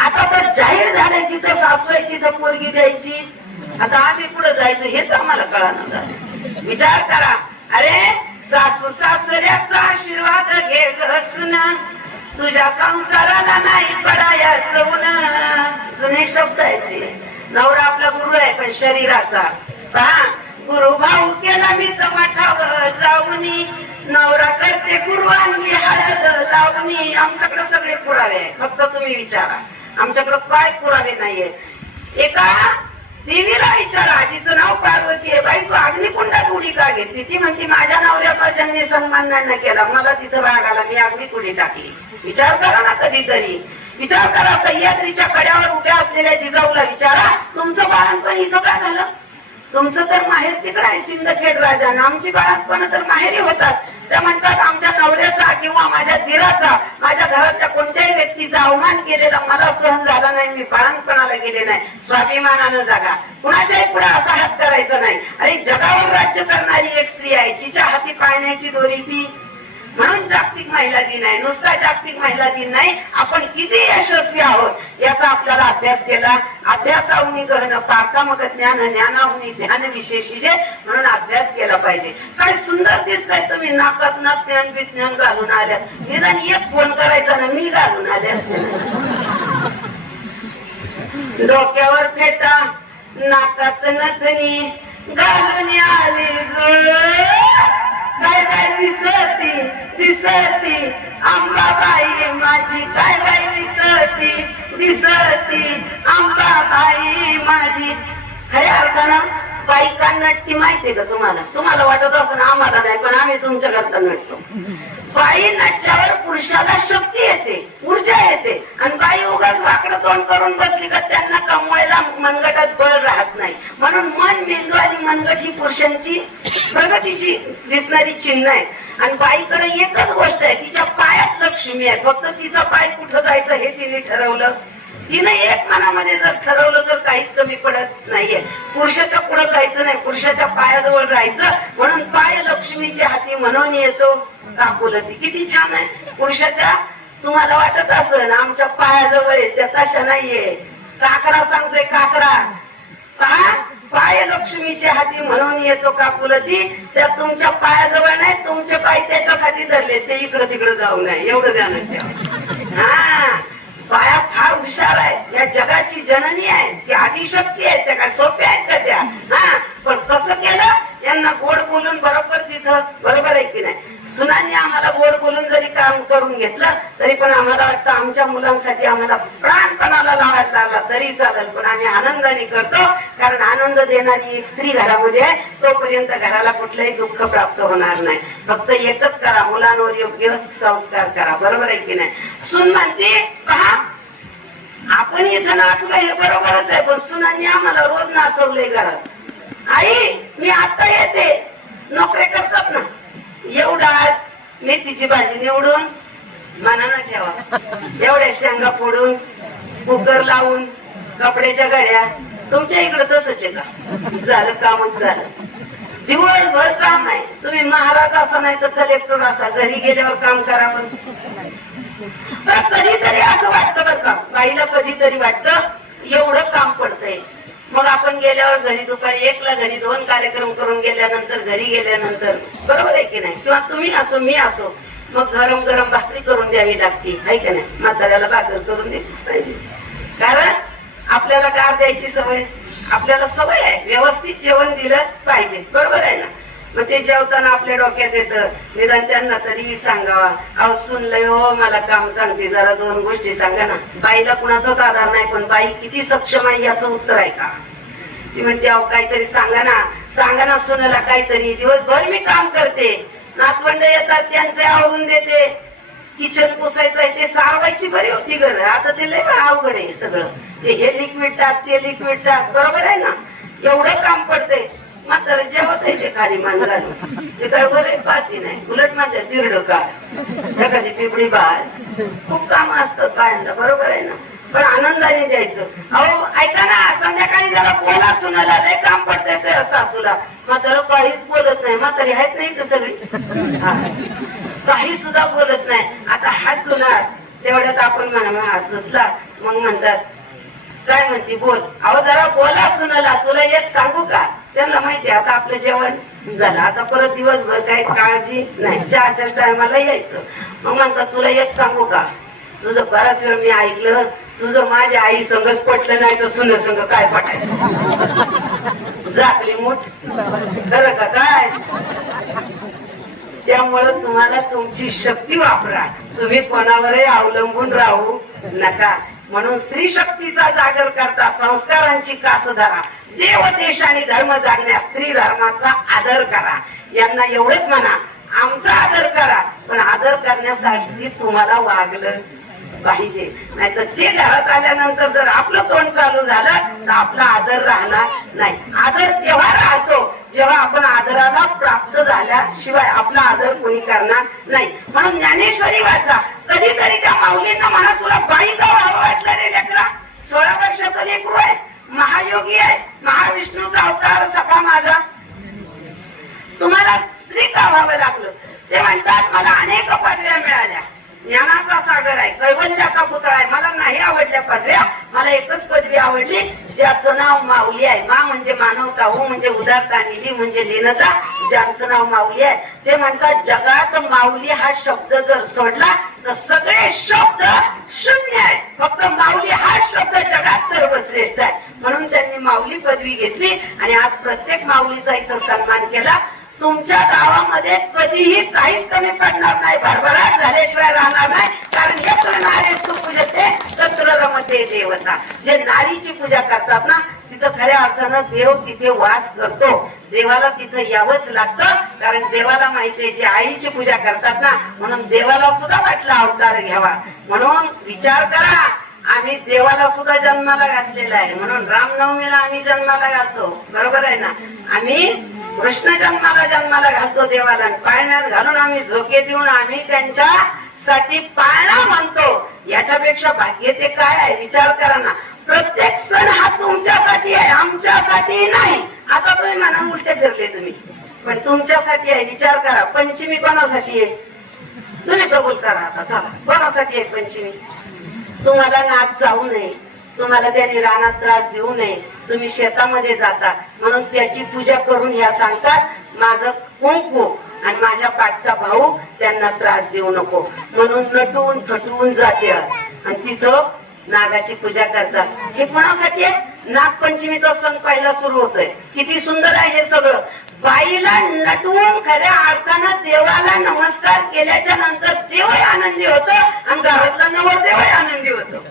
आता तर जाहीर झालंय जिथं सासू आहे तिथं पोरगी द्यायची. आता आम्ही पुढे जायचं हेच आम्हाला कळणार झालं. विचार करा, अरे सासू सासऱ्याचा आशीर्वाद घे ग सुना, तुझ्या संसाराला नाही पडायचं उन्हा. जुने शब्द आहेत ते. नवरा आपला गुरु आहे पण शरीराचा. पहा, गुरु भाऊ केला मी मठावर जाऊनी, नवरा करते गुरु आणि हळद लावणी. आमच्याकडे सगळे पुरावे आहेत, फक्त तुम्ही विचारा. आमच्याकडे काय पुरावे नाहीये. एका देवीला विचारा, आजीचं नाव पार्वती आहे, बाई तू अग्निकुंडात उडी का घेतली? ती म्हणती माझ्या नवऱ्याचा ज्यांनी सन्मान नाही केला मला तिथं राग आला, मी अग्नीत उडी टाकली. विचार करा ना कधीतरी. विचार करा, सह्याद्रीच्या कड्यावर उभ्या असलेल्या जिजाऊला विचारा तुमचं बाळणपण इथं काय झालं? तुमचं तर माहेर तिकडे आहे सिंदखेड राजा, आमची बाळणपण तर माहेरी होतात. त्या म्हणतात आमच्या नवऱ्याचा किंवा माझ्या दिराचा, माझ्या घरातल्या कोणत्याही व्यक्तीचा अवमान केलेला मला सहन झाला नाही, मी बाळणपणाला गेले नाही. स्वाभिमानानं जागा, कुणाच्याही पुढे असा हात करायचा नाही. अरे जगावर राज्य करणारी एक स्त्री आहे, तिच्या हाती पाळण्याची दोरी ती. म्हणून जागतिक महिला दिन आहे. नुसता जागतिक महिला दिन नाही, आपण किती यशस्वी आहोत याचा आपल्याला अभ्यास केला. अभ्यासाहून गहन पार्था मग ज्ञान, ज्ञानाहून ध्यान विशेषिजे. म्हणून अभ्यास केला पाहिजे. काय सुंदर दिसतंय तुम्ही, नाकात नाक ज्ञान विज्ञान घालून आल्या. निदान एक फोन करायचा ना, मी घालून आल्या. डोक्यावर फेटा, नाकात नथनी घालून आली ग. काय काय दिसती दिसती अंबाबाई माझी, काय काय दिसती दिसती अंबाबाई माझी. खऱ्या अर्थानं बाई का नटती माहितीये का तुम्हाला? तुम्हाला वाटत असं आम्हाला नाही, पण आम्ही तुमच्याकरता नटतो. बाई नटल्यावर पुरुषाला शक्ती येते, ऊर्जा येते. आणि बाई उगाच वाकडं तोंड करून बसली का त्यांना कमवायला मनगटात बळ राहत नाही. म्हणून मन, मेंदू आणि मनगट ही पुरुषांची प्रगतीची दिसणारी चिन्ह आहे. आणि बाईकडे एकच गोष्ट आहे, तिच्या पायात लक्ष्मी आहे. फक्त तिचा पाय कुठं जायचं हे तिने ठरवलं. तिने एक मनामध्ये जर ठरवलं तर काहीच कमी पडत नाहीये. पुरुषाच्या पुढे जायचं नाही, पुरुषाच्या पायाजवळ राहायचं. म्हणून पाय लक्ष्मीच्या हाती म्हणून येतो काकुलती. किती छान आहे. पुरुषाच्या तुम्हाला वाटत असेल आमच्या पायाजवळ आहे, त्या तशा नाहीये. काकरा सांगतोय, काकरा पाय लक्ष्मीच्या हाती म्हणून येतो काकुलती. त्या तुमच्या पायाजवळ नाही, तुमचे पाय त्याच्यासाठी धरले, ते इकडं तिकडं जाऊ नये, एवढं ध्यानात ठेवा. हा, बाया फार हुशार आहे, या जगाची जननी आहे, ती आदिशक्ती आहे. त्या काय सोप्या आहेत का त्या? हा, पण कसं केलं यांना गोड बोलून बरोबर तिथं, बरोबर आहे की नाही? सुनांनी आम्हाला गोड बोलून जरी काम करून घेतलं तरी पण आम्हाला वाटतं आमच्या मुलांसाठी आम्हाला प्राणपणाला लावायला लागला तरी चालेल, पण आम्ही आनंदाने करतो. कारण आनंद देणारी एक स्त्री घरामध्ये आहे, तोपर्यंत घराला कुठलंही दुःख प्राप्त होणार नाही. फक्त एकच करा, मुलांवर योग्य संस्कार करा, बरोबर आहे की नाही? सून म्हणते, पहा आपण इथं नाचलो हे बरोबरच आहे, पण सुनांनी आम्हाला रोज नाचवलंय घरात. आई मी आता येते, नोकरी करतात ना, एवढाच मेथीची भाजी निवडून मनानं ठेवा, एवढ्या शेंगा फोडून कुकर लावून कपड्याच्या घड्या. तुमच्या इकडे तसंच आहे का? झालं, कामच झालं. दिवसभर काम आहे. तुम्ही महाराज असा नाही तर कलेक्टर असा, घरी गेल्यावर काम करा. पण कधीतरी असं वाटतं बरं का, बाईला कधीतरी वाटतं एवढं काम पडतंय. मग आपण गेल्यावर घरी दुपारी 1ला घरी 2 कार्यक्रम करून गेल्यानंतर, घरी गेल्यानंतर, बरोबर आहे की नाही? किंवा तुम्ही असो मी असो, मग गरम गरम भाकरी करून द्यावी लागते, आहे की नाही? म्हाताऱ्याला भाकर करून द्यायचीच पाहिजे. कारण आपल्याला गार द्यायची सवय, आपल्याला सवय आहे, व्यवस्थित जेवण दिलं पाहिजे, बरोबर आहे ना? मग ते जेवताना आपल्या डोक्यात येतं, निदान त्यांना तरी सांगावा, अहो सुनलंय हो, मला काम सांगते, जरा 2 गोष्टी सांगा ना. बाईला कुणाचाच आधार नाही, पण बाई किती सक्षम आहे याचं उत्तर आहे का? ती म्हणते, अहो काहीतरी सांगा ना, सांगा ना सुनेला काहीतरी. दिवसभर मी काम करते, नातवंड येतात त्यांचे आवरून देते, किचन पुसायचं आहे, ते सारवायची बरी होती घर. आता ते लय अवघड आहे सगळं, ते हे लिक्विड टाक, ते लिक्विड टाक, बरोबर आहे ना? एवढं काम पडते. म्हातारा जेवत आहे ते खाली मांजरा, ते काय बरे पाहती नाही, उलट माझ्या तिरड का एखादी पिपडी बाज. खूप काम असतं पायांना, बरोबर आहे ना? पण आनंदाने द्यायचं. अहो ऐका ना, संध्याकाळी जरा बोला सुनाला, लय काम पडतंय सासूला. म्हातारा काहीच बोलत नाही. म्हातारी आहेत नाही तर सगळी, काही सुद्धा बोलत नाही. आता हात धुणार तेवढ्यात आपण म्हणा हात धुतला, मग म्हणतात काय म्हणते बोल. अहो जरा बोला सुनाला, तुला एक सांगू का? त्यांना माहिती आता आपलं जेवण झालं, आता परत दिवसभर काही काळजी नाही, चहाच्या टायमाला यायचं. मग म्हणतात तुला एक सांगू का? तुझं बराच वेळ मी ऐकलं, तुझं माझ्या आई संगच पटलं नाही तर सुन संग काय पटायचं? झाकली मूठ खरं का काय? त्यामुळं तुम्हाला तुमची शक्ती वापरा, तुम्ही कोणावरही अवलंबून राहू नका. म्हणून स्त्री शक्तीचा जागर करता, संस्कारांची कास धरा, देव देश आणि धर्म जागण्यास स्त्री धर्माचा आदर करा. यांना एवढंच म्हणा, आमचा आदर करा, पण आदर करण्यासाठी तुम्हाला वागलं पाहिजे. नाहीतर ते घरात आल्यानंतर जर आपलं तोंड चालू झालं तर आपला आदर राहणार नाही. आदर तेव्हा राहतो जेव्हा आपण आदराला प्राप्त झाल्याशिवाय आपला आदर कोणी करणार नाही. म्हणून ज्ञानेश्वरी वाचा, कधीतरी त्या माऊलींना म्हणा, तुला बाई का व्हावं वाटलं रे लेकरा? 16 वर्षाचं लेकरू आहे, महायोगी आहे, महाविष्णूचा अवतार सखा माझा, तुम्हाला स्त्री का व्हावं लागलं? ते म्हणतात मला अनेक पदव्या मिळाल्या, ज्ञानाचा सागर आहे, कैवल्याचा पुतळा आहे, मला नाही आवडल्या पदव्या, मला एकच पदवी आवडली ज्याचं नाव माऊली आहे. मा म्हणजे मानवता, हो म्हणजे उदारता, ली म्हणजे लीनता, ज्यांचं नाव माऊली आहे. ते म्हणतात जगात माऊली हा शब्द जर सोडला तर सगळे शब्द शून्य आहे, फक्त माऊली हा शब्द जगात सर्वश्रेष्ठ आहे. म्हणून त्यांनी माऊली पदवी घेतली आणि आज प्रत्येक माऊलीचा इथं सन्मान केला. तुमच्या गावामध्ये कधीही काहीच कमी पडणार नाही, भरभराट झाल्याशिवाय राहणार नाही. कारण यत्र नारी पूजते तत्र रमते देवता. जे नारीची पूजा करतात ना तिथं खऱ्या अर्थानं देव तिथे वास करतो. देवाला तिथं यावंच लागतं, कारण देवाला माहितीये जे आईची पूजा करतात ना, म्हणून देवाला सुद्धा वाटलं अवतार घ्यावा. म्हणून विचार करा, आम्ही देवाला सुद्धा जन्माला घातलेला आहे. म्हणून रामनवमीला आम्ही जन्माला घालतो, बरोबर आहे ना. आम्ही कृष्ण जन्माला घालतो देवाला, पाळण्यात घालून आम्ही झोके देऊन आम्ही त्यांच्यासाठी पाळणा म्हणतो. याच्यापेक्षा भाग्य ते काय आहे विचार करा ना. प्रत्येक सण हा तुमच्यासाठी आहे, आमच्यासाठी नाही. आता तुम्ही म्हणा उलटे फिरले तुम्ही, पण तुमच्यासाठी आहे. विचार करा, पंचमी कोणासाठी आहे तुम्ही कबूल करा. आता चला, कोणासाठी आहे पंचमी? तुम्हाला नाच जाऊ नये, तुम्हाला त्याने रानात त्रास देऊ नये, तुम्ही शेतामध्ये जाता म्हणून त्याची पूजा करून ह्या सांगतात माझं कुंकू आणि माझ्या पाठचा भाऊ त्यांना त्रास देऊ नको म्हणून नटून थटून जाते आणि तिथं नागाची पूजा करतात. हे कोणासाठी आहे? नागपंचमीचा सण पहिला सुरू होतोय. किती सुंदर आहे हे सगळं. बाईला नटवून खऱ्या अर्थानं देवाला नमस्कार केल्याच्या नंतर देवही आनंदी होतो आणि घरातला नवरदेवही आनंदी होतो.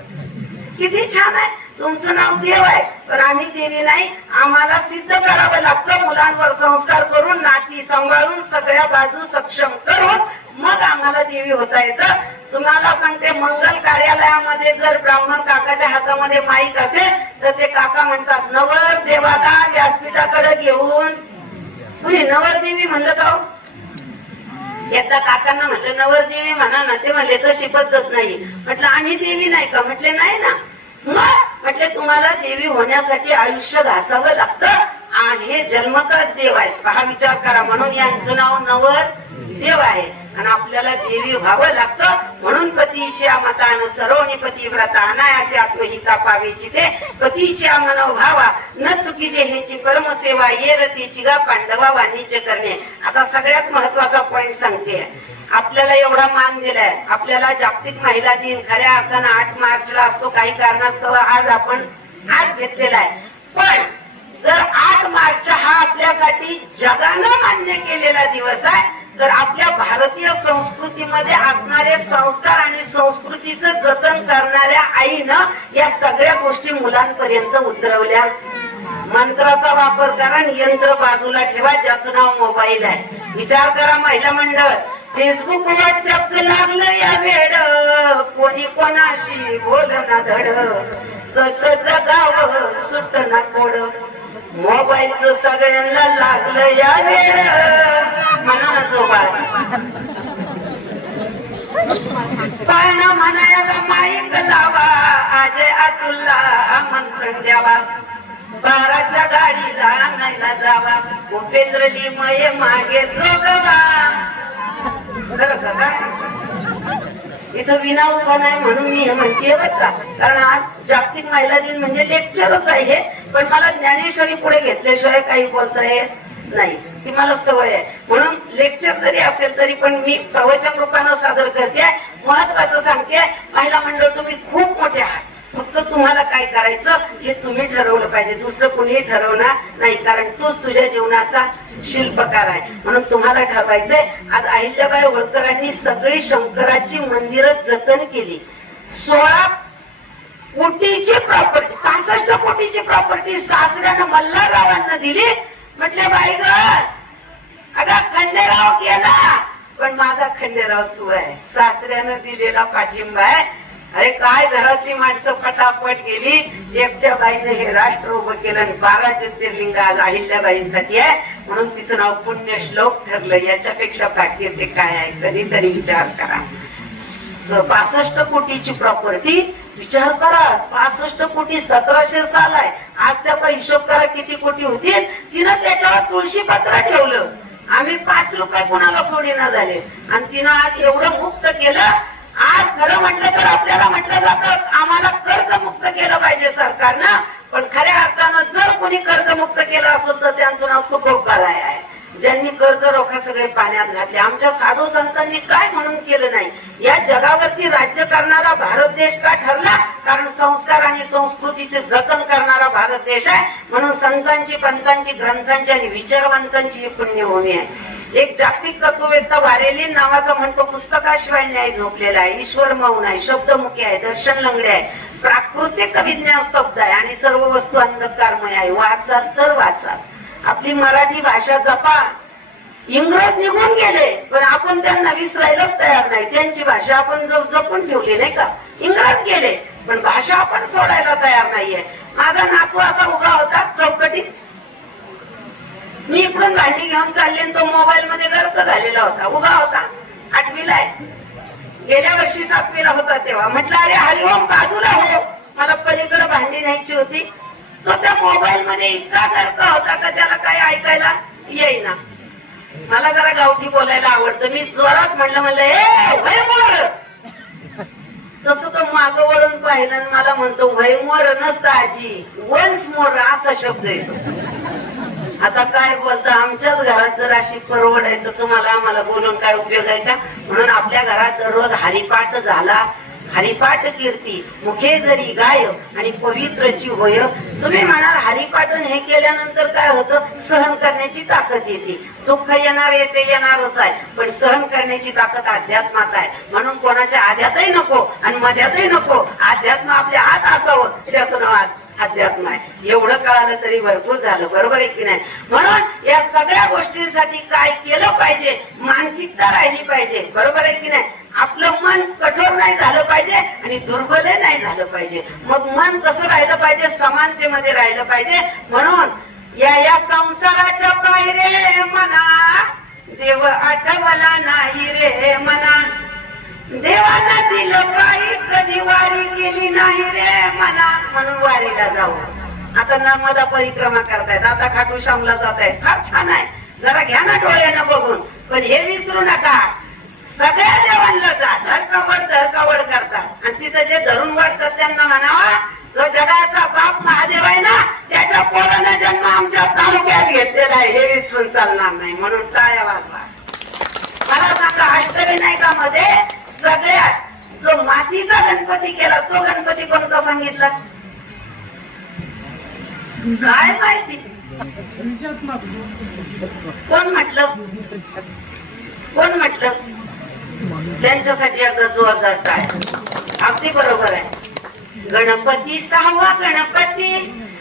किती छान आहे. तुमचं नाव देव आहे, पण आम्ही देवी नाही. आम्हाला सिद्ध करावं लागतं, मुलांवर संस्कार करून, नाती सांभाळून, सगळ्या बाजू सक्षम करून मग आम्हाला देवी होता येतं. तुम्हाला सांगते, मंगल कार्यालयामध्ये जर ब्राह्मण काकाच्या हातामध्ये माईक असेल तर ते काका म्हणतात नवर देवाला व्यासपीठाकडे घेऊन. तुम्ही नवरदेवी म्हणलं का? एकदा काकांना म्हटलं नवरदेवी म्हणा ना, ते म्हणले तशी पद्धत नाही. म्हटलं आम्ही देवी नाही का? म्हटले नाही ना. मग म्हटले तुम्हाला देवी होण्यासाठी आयुष्य घासावं लागतं आणि हे जन्मताच देव आहे. पहा विचार करा. म्हणून यांचं नाव नवर देव आहे आणि आपल्याला देवी व्हावं लागतं. म्हणून पतीची आमतान सर्वणी पतिव्रता अनायासे आत्महिता पावेची ते पतीची आमनव व्हावा न चुकीचे हेची परमसेवा ये रतीची गा पांडवा वाणिज्य करणे. आता सगळ्यात महत्वाचा पॉइंट सांगते. आपल्याला एवढा मान दिलाय, आपल्याला जागतिक महिला दिन खऱ्या अर्थानं 8 मार्चला असतो. काही कारणास्तव आज आपण आज घेतलेला आहे. पण जर 8 मार्च हा आपल्यासाठी जगानं मान्य केलेला दिवस आहे तर आपल्या भारतीय संस्कृतीमध्ये असणारे संस्कार आणि संस्कृतीचं जतन करणाऱ्या आईनं या सगळ्या गोष्टी मुलांपर्यंत उतरवल्या. मंत्राचा वापर करा, यंत्र बाजूला ठेवा, ज्याचं नाव मोबाईल आहे. विचार करा, महिला मंडळ फेसबुक व्हॉट्सअपचं लागलं या वेड, कोणी कोणाशी बोलना धड, कसं जगावं सुट ना कोड. मोबाईलचं सगळ्यांना लागलं या वेड. म्हणा ना सोबत पाळणा म्हणायला माईक लावा, अजय अतुलला आमंत्रण द्यावा, 12च्या गाडीला आणायला जावा, उपेंद्र लिमये मागे जोगवा. इथं विना उभा नाही म्हणून मी हे म्हणते बरं का. कारण आज जागतिक महिला दिन म्हणजे लेक्चरच आहे, पण मला ज्ञानेश्वरी पुढे घेतल्याशिवाय काही बोलता येत नाही. ती मला सवय आहे. म्हणून लेक्चर जरी असेल तरी पण मी प्रवचन रूपानं सादर करते. महत्वाचं सांगते, महिला मंडळ तुम्ही खूप मोठे आहात. फक्त तुम्हाला काय करायचं हे तुम्ही ठरवलं पाहिजे, दुसरं कोणी ठरवणार नाही. कारण तोच तुझ्या जीवनाचा शिल्पकार आहे. म्हणून तुम्हाला ठरवायचंय. आज अहिल्याबाई होळकरांनी सगळी शंकराची मंदिरं जतन केली. 16 कोटीची प्रॉपर्टी, 65 कोटीची प्रॉपर्टी सासऱ्यानं मल्हाररावांना दिली. म्हटले बाई ग, अगं खंडेराव गेला पण माझा खंडेराव तू आहे. सासऱ्यानं दिलेला पाठिंबा आहे. अरे काय घरातली माणसं फटाफट गेली. एकट्या बाईने हे राष्ट्र उभं केलं आणि 12 ज्योतिर्लिंग आज अहिल्याबाईंसाठी आहे म्हणून तिचं नाव पुण्यश्लोक ठरलं. याच्यापेक्षा भाग्य ते काय आहे? कधीतरी विचार करा. 65 कोटीची प्रॉपर्टी, विचार करा. 65 कोटी 1700 साल आहे. आज त्याचा हिशोब करा किती कोटी होतील. तिनं त्याच्यावर तुळशी पत्र ठेवलं. आम्ही 5 रुपये कोणाला सोडीना झाले आणि तिनं आज एवढं मुक्त केलं. आज खरं म्हटलं तर आपल्याला म्हटलं जातं आम्हाला कर्जमुक्त केलं पाहिजे सरकारनं, पण खऱ्या अर्थानं जर कोणी कर्जमुक्त केलं असेल तर त्यांचं नाव तुकोबाराय आहे. ज्यांनी कर्ज रोखा सगळे पाण्यात घातले. आमच्या साधू संतांनी काय म्हणून केलं नाही. या जगावरती राज्य करणारा भारत देश का ठरला? कारण संस्कार आणि संस्कृतीचे जतन करणारा भारत देश आहे. म्हणून संतांची, पंतांची, ग्रंथांची आणि विचारवंतांची ही पुण्यभूमी आहे. एक जागतिक तत्ववेत्ता वारेलीन नावाचा म्हणतो, पुस्तकाशिवाय न्याय झोपलेला आहे, ईश्वर मौन आहे, शब्दमुखी आहे, दर्शन लंगडे आहे, प्राकृतिक विज्ञान स्तब्ध आहे आणि सर्व वस्तू अंधकारमय आहे. वाचाल तर वाचाल, आपली मराठी भाषा जपा. इंग्रज निघून गेले पण आपण त्यांना विसरायला तयार नाही. त्यांची भाषा आपण जपून ठेवली नाही का. इंग्रज गेले पण भाषा आपण सोडायला तयार नाहीये. माझा नातू असा उभा होता चौकटीत, मी इकडून भांडी घेऊन चालले, तो मोबाईल मध्ये गर्क झालेला होता, उभा होता. 8वीला आहे, गेल्या वर्षी 7वीला होता तेव्हा. म्हटलं अरे हरिओम बाजूला हो, मला पलीकडे भांडी न्यायची होती. तो त्या मोबाईल मध्ये इतका गर्क होता का त्याला काय ऐकायला येईना. मला जरा गावठी बोलायला आवडतं, मी जोरात म्हणलं ए वैमोर. तसं तो माग वळून पाहिलं आणि मला म्हणतो वैमोर नसतं आजी, वन्स मोर असा शब्द येतो. आता काय बोलता, आमच्याच घरात जर अशी परवड आहे तर तुम्हाला आम्हाला बोलून काय उपयोग आहे का. म्हणून आपल्या घरात दररोज हरिपाठ झाला, हरिपाठ कीर्ती मुखे जरी गाय आणि पवित्रची होय. तुम्ही म्हणाल हरिपाठन हे केल्यानंतर काय होतं, सहन करण्याची ताकद येते. दुःख येणार येते, येणारच आहे, पण सहन करण्याची ताकद अध्यात्मात आहे. म्हणून कोणाच्या आध्यातही नको आणि मध्यातही नको, अध्यात्म आपल्या आत असावं, त्याचं नाव अध्यात्म आहे. एवढं कळालं तरी भरपूर झालं, बरोबर आहे की नाही. म्हणून या सगळ्या गोष्टींसाठी काय केलं पाहिजे, मानसिकता राहिली पाहिजे, बरोबर आहे की नाही. आपलं मन कठोर नाही झालं पाहिजे आणि दुर्बल नाही झालं पाहिजे. मग मन कसं राहिलं पाहिजे, समानतेमध्ये राहिलं पाहिजे. म्हणून या संसाराच्या पायरे मना देव आठवला नाही रे मना, देवाला दिलं काही कधी वारी केली नाही रे मना. म्हणून वारीला जाऊ. आता नर्मदा परिक्रमा करतायत, आता खाटू श्यामला जात आहेत, फार छान आहे, जरा घ्या ना डोळ्यानं बघून. पण हे विसरू नका, सगळ्या देवांना जा, धरकावड करतात आणि तिथं जे धरून वाढतात त्यांना म्हणावा जो जगाचा बाप महादेव आहे ना, त्याच्या पोरानं जन्म आमच्या तालुक्यात घेतलेला आहे, हे विसरून चालणार नाही. म्हणून टाळ्या वाजवा. मला सांगा, अष्टविनायकामध्ये सगळ्यात जो मातीचा गणपती केला तो गणपती कोणता सांगितला, काय माहिती, कोण म्हटलं, कोण म्हटलं. त्यांच्यासाठी आता जोरदार टाळ्या. अगदी बरोबर आहे. गणपती 6वा गणपती,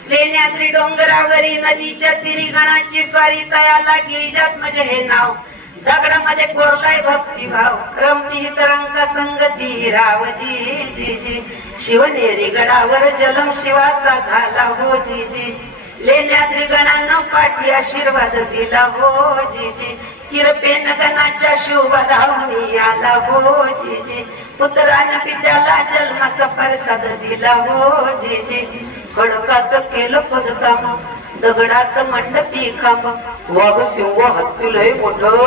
लेण्याद्री डोंगरावरी नदीच्या तिरी गणाची स्वारी तयाला गिरिजात म्हणजे हे नाव. दगडामध्ये कोरलाय भक्तिभाव, रमणी तरंग संगती रावजी जी जी. शिवनेरी गडावर जलम शिवाचा झाला हो जी जी. लेण्याद्री गणांना पाठी आशीर्वाद दिला हो जी जी. किरपेन गणाच्या शुभधावणी आला हो जी जी. पुत्रानं पित्याला जन्माचा प्रसाद दिला हो जी जी. खडकात केलं पदकाम, दगडात मंडपी खांब, वाघ सिंह हत्ती लय मोठं,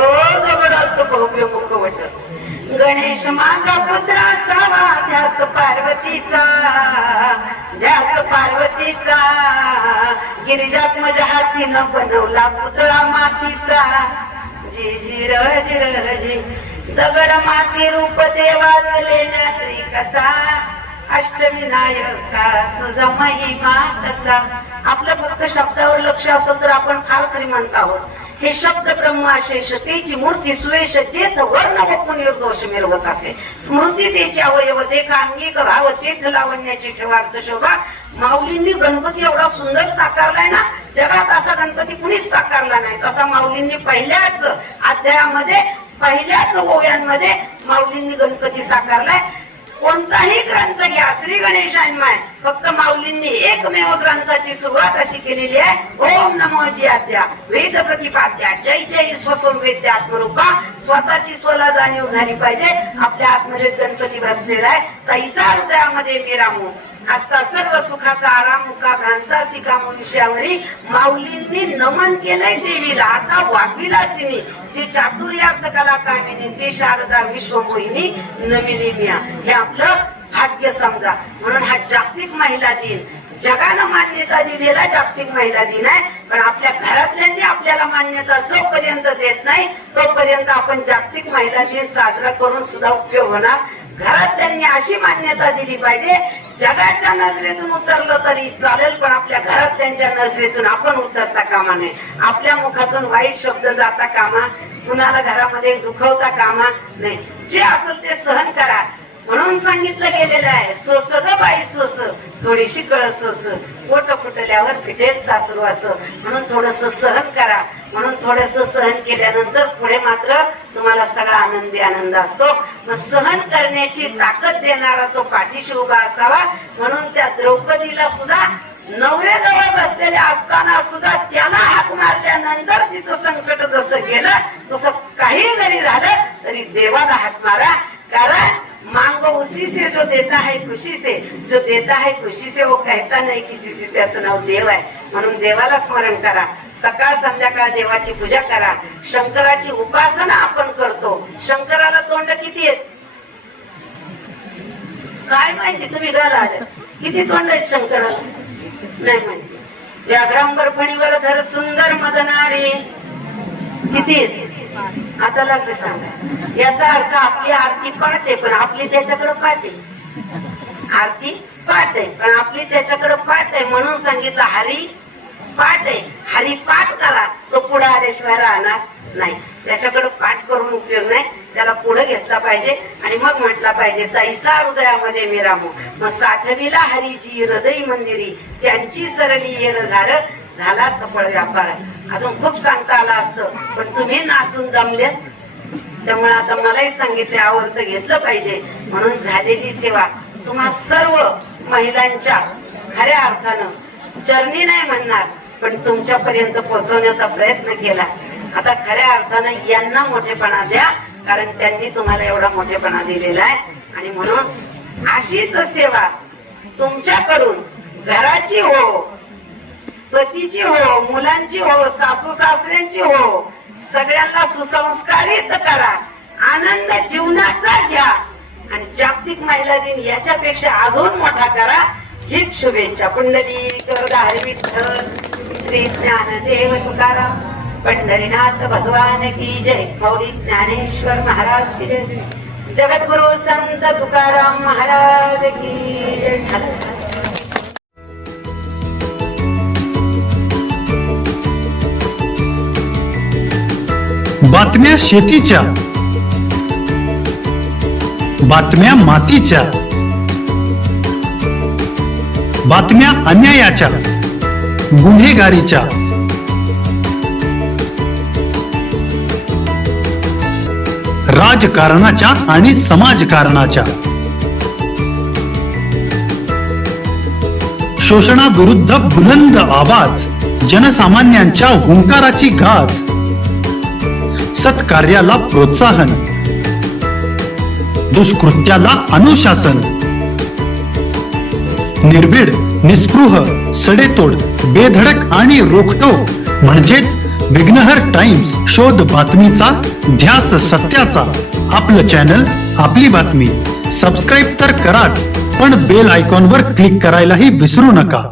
दगडात भव्य मुखवट. गणेश माझा पुत्र असावा, ध्यास पार्वतीचा, ध्यास पार्वतीचा. गिरिजात्मज हातीनं बनवला पुतळा मातीचा, जी जी रज जी. दगड माती रूप देवाच लेण्यात कसा, अष्टविनायका तुझा महिमा कसा. आपलं फक्त शब्दावर लक्ष असेल तर आपण फार श्रीमंत आहोत. हे शब्द ब्रह्माशेष तेची मूर्ती सुवेश चेत वर्ण वक्म निर्दोष मिरवत असे. स्मृती तेची अवयव देखा अंगिक भाव चेत लावण्याची ठेवार्थ शोभा. माऊलींनी गणपती एवढा सुंदर साकारलाय ना, जगात असा गणपती कुणीच साकारला नाही. तसा माऊलींनी पहिल्याच अध्यायामध्ये, पहिल्याच ओव्यांमध्ये माऊलींनी गणपती साकारलाय. कोणताही ग्रंथ घ्या, श्री गणेशायनमाय, फक्त माऊलींनी एकमेव ग्रंथाची सुरुवात अशी केलेली आहे, ओम नमो जी आद्या वेद प्रतिपाद्या जय जय स्वसंवेद्य आत्मरूपा. स्वतःची स्वला जाणीव झाली पाहिजे. आपल्या आतमध्ये गणपती बसलेला आहे. तैसा हृदयामध्ये मिरामू असता सर्व सुखाचा आराम मुका भ्रांतासी कामुनिशावरी. माऊलींनी नमन केलंय देवीला. आता वाघविलासिनी जी चातुर्यार्थ कला कामिनी, ती शारदा विश्वमोहिनी नमिनी मिया. हे आपलं भाग्य समजा. म्हणून हा जागतिक महिला दिन, जगानं मान्यता दिलेला जागतिक महिला दिन आहे. पण आपल्या घरातल्यांनी आपल्याला मान्यता जोपर्यंत देत नाही तोपर्यंत आपण जागतिक महिला दिन साजरा करून सुद्धा उपयोग होणार घरात त्यांनी अशी मान्यता दिली पाहिजे, जगाच्या नजरेतून उतरलं तरी चालेल, पण आपल्या घरात त्यांच्या नजरेतून आपण उतरता कामा नये. आपल्या मुखातून वाईट शब्द जाता कामा, कुणाला घरामध्ये दुखवता कामा नाही. जे असेल ते सहन करा म्हणून सांगितलं गेलेलं आहे. सोस ग बाई सोस, थोडीशी कळ सोस, पोट फुटल्यावर फिटेल सासरू असं. म्हणून थोडस सहन करा. म्हणून थोडस सहन केल्यानंतर पुढे मात्र तुम्हाला सगळा आनंदी आनंद असतो. मग सहन करण्याची ताकद देणारा तो पाठीशी उभा असावा. म्हणून त्या द्रौपदीला सुद्धा नवऱ्याजवळ बसलेले असताना सुद्धा त्याला हाक मारल्यानंतर तिचं संकट जसं गेलं तसं काही जरी झालं तरी देवाला हाक मारा. कारण मांगो उसी से जो देता है खुशी से, जो देता है खुशी से वो कहता नाही किसी से. त्याचं नाव देव आहे. म्हणून देवाला स्मरण करा. सकाळ संध्याकाळ देवाची पूजा करा. शंकराची उपासना आपण करतो. शंकराला तोंड किती आहेत काय माहिती? तुम्ही घाला किती तोंड आहेत शंकराला नाही माहिती. व्याघ्रांबर फणीवर धर सुंदर मदनारी किती आहेत? आता लागलं सांगा. याचा अर्थ आपली आरती पाहते पण आपली त्याच्याकडे पाहते. आरती पाठ आहे पण आपली त्याच्याकडे पाठ आहे. म्हणून सांगितलं हरी पाठ आहे. हरी पाठ करा. तो पुढे आल्याशिवाय राहणार नाही. त्याच्याकडे पाठ करून उपयोग नाही. त्याला पुढे घेतला पाहिजे आणि मग म्हटला पाहिजे तैसा हृदयामध्ये मी रामू. मग साठविला हरीची हृदय मंदिरी, त्यांची सरली येर झाला सफळ व्यापार. अजून खूप सांगता आलं असतं पण तुम्ही नाचून दमलेत. त्यामुळे आता मलाही सांगितले आवडतं घेतलं पाहिजे. म्हणून झालेली सेवा तुम्हा सर्व महिलांच्या खऱ्या अर्थानं चरणी नाही म्हणणार पण तुमच्यापर्यंत पोहोचवण्याचा प्रयत्न केला. आता खऱ्या अर्थानं यांना मोठेपणा द्या कारण त्यांनी तुम्हाला एवढा मोठेपणा दिलेला आहे. आणि म्हणून अशीच सेवा तुमच्याकडून घराची हो, पतीची हो, मुलांची हो, सासू सासऱ्यांची हो, सगळ्यांना सुसंस्कारित करा. आनंद जीवनाचा घ्या आणि जागतिक महिला दिन याच्यापेक्षा अजून मोठा करा. हीच शुभेच्छा. कुंडली गौरधारी विठ्ठल, श्री ज्ञानदेव तुकाराम, पंढरीनाथ भगवान की जय. मौली ज्ञानेश्वर महाराज की जय. जगद्गुरु संत तुकाराम महाराज की जय. बातम्या शेतीच्या, बातम्या मातीच्या, बातम्या अन्यायाच्या, गुन्हेगारीच्या, राजकारणाच्या आणि समाजकारणाच्या, शोषणाविरुद्ध बुलंद आवाज, जनसामान्यांच्या हुंकाराची गाज, सत्कार्याला प्रोत्साहन, दुष्कृत्याला अनुशासन, निर्भीड, निस्पृह, सडेतोड, बेधडक आणि रोखटोक म्हणजेच विघ्नहर टाइम्स. शोध बातमीचा, ध्यास सत्याचा. आपलं चॅनल, आपली बातमी. सबस्क्राईब तर कराच पण बेल आयकॉनवर क्लिक करायलाही विसरू नका.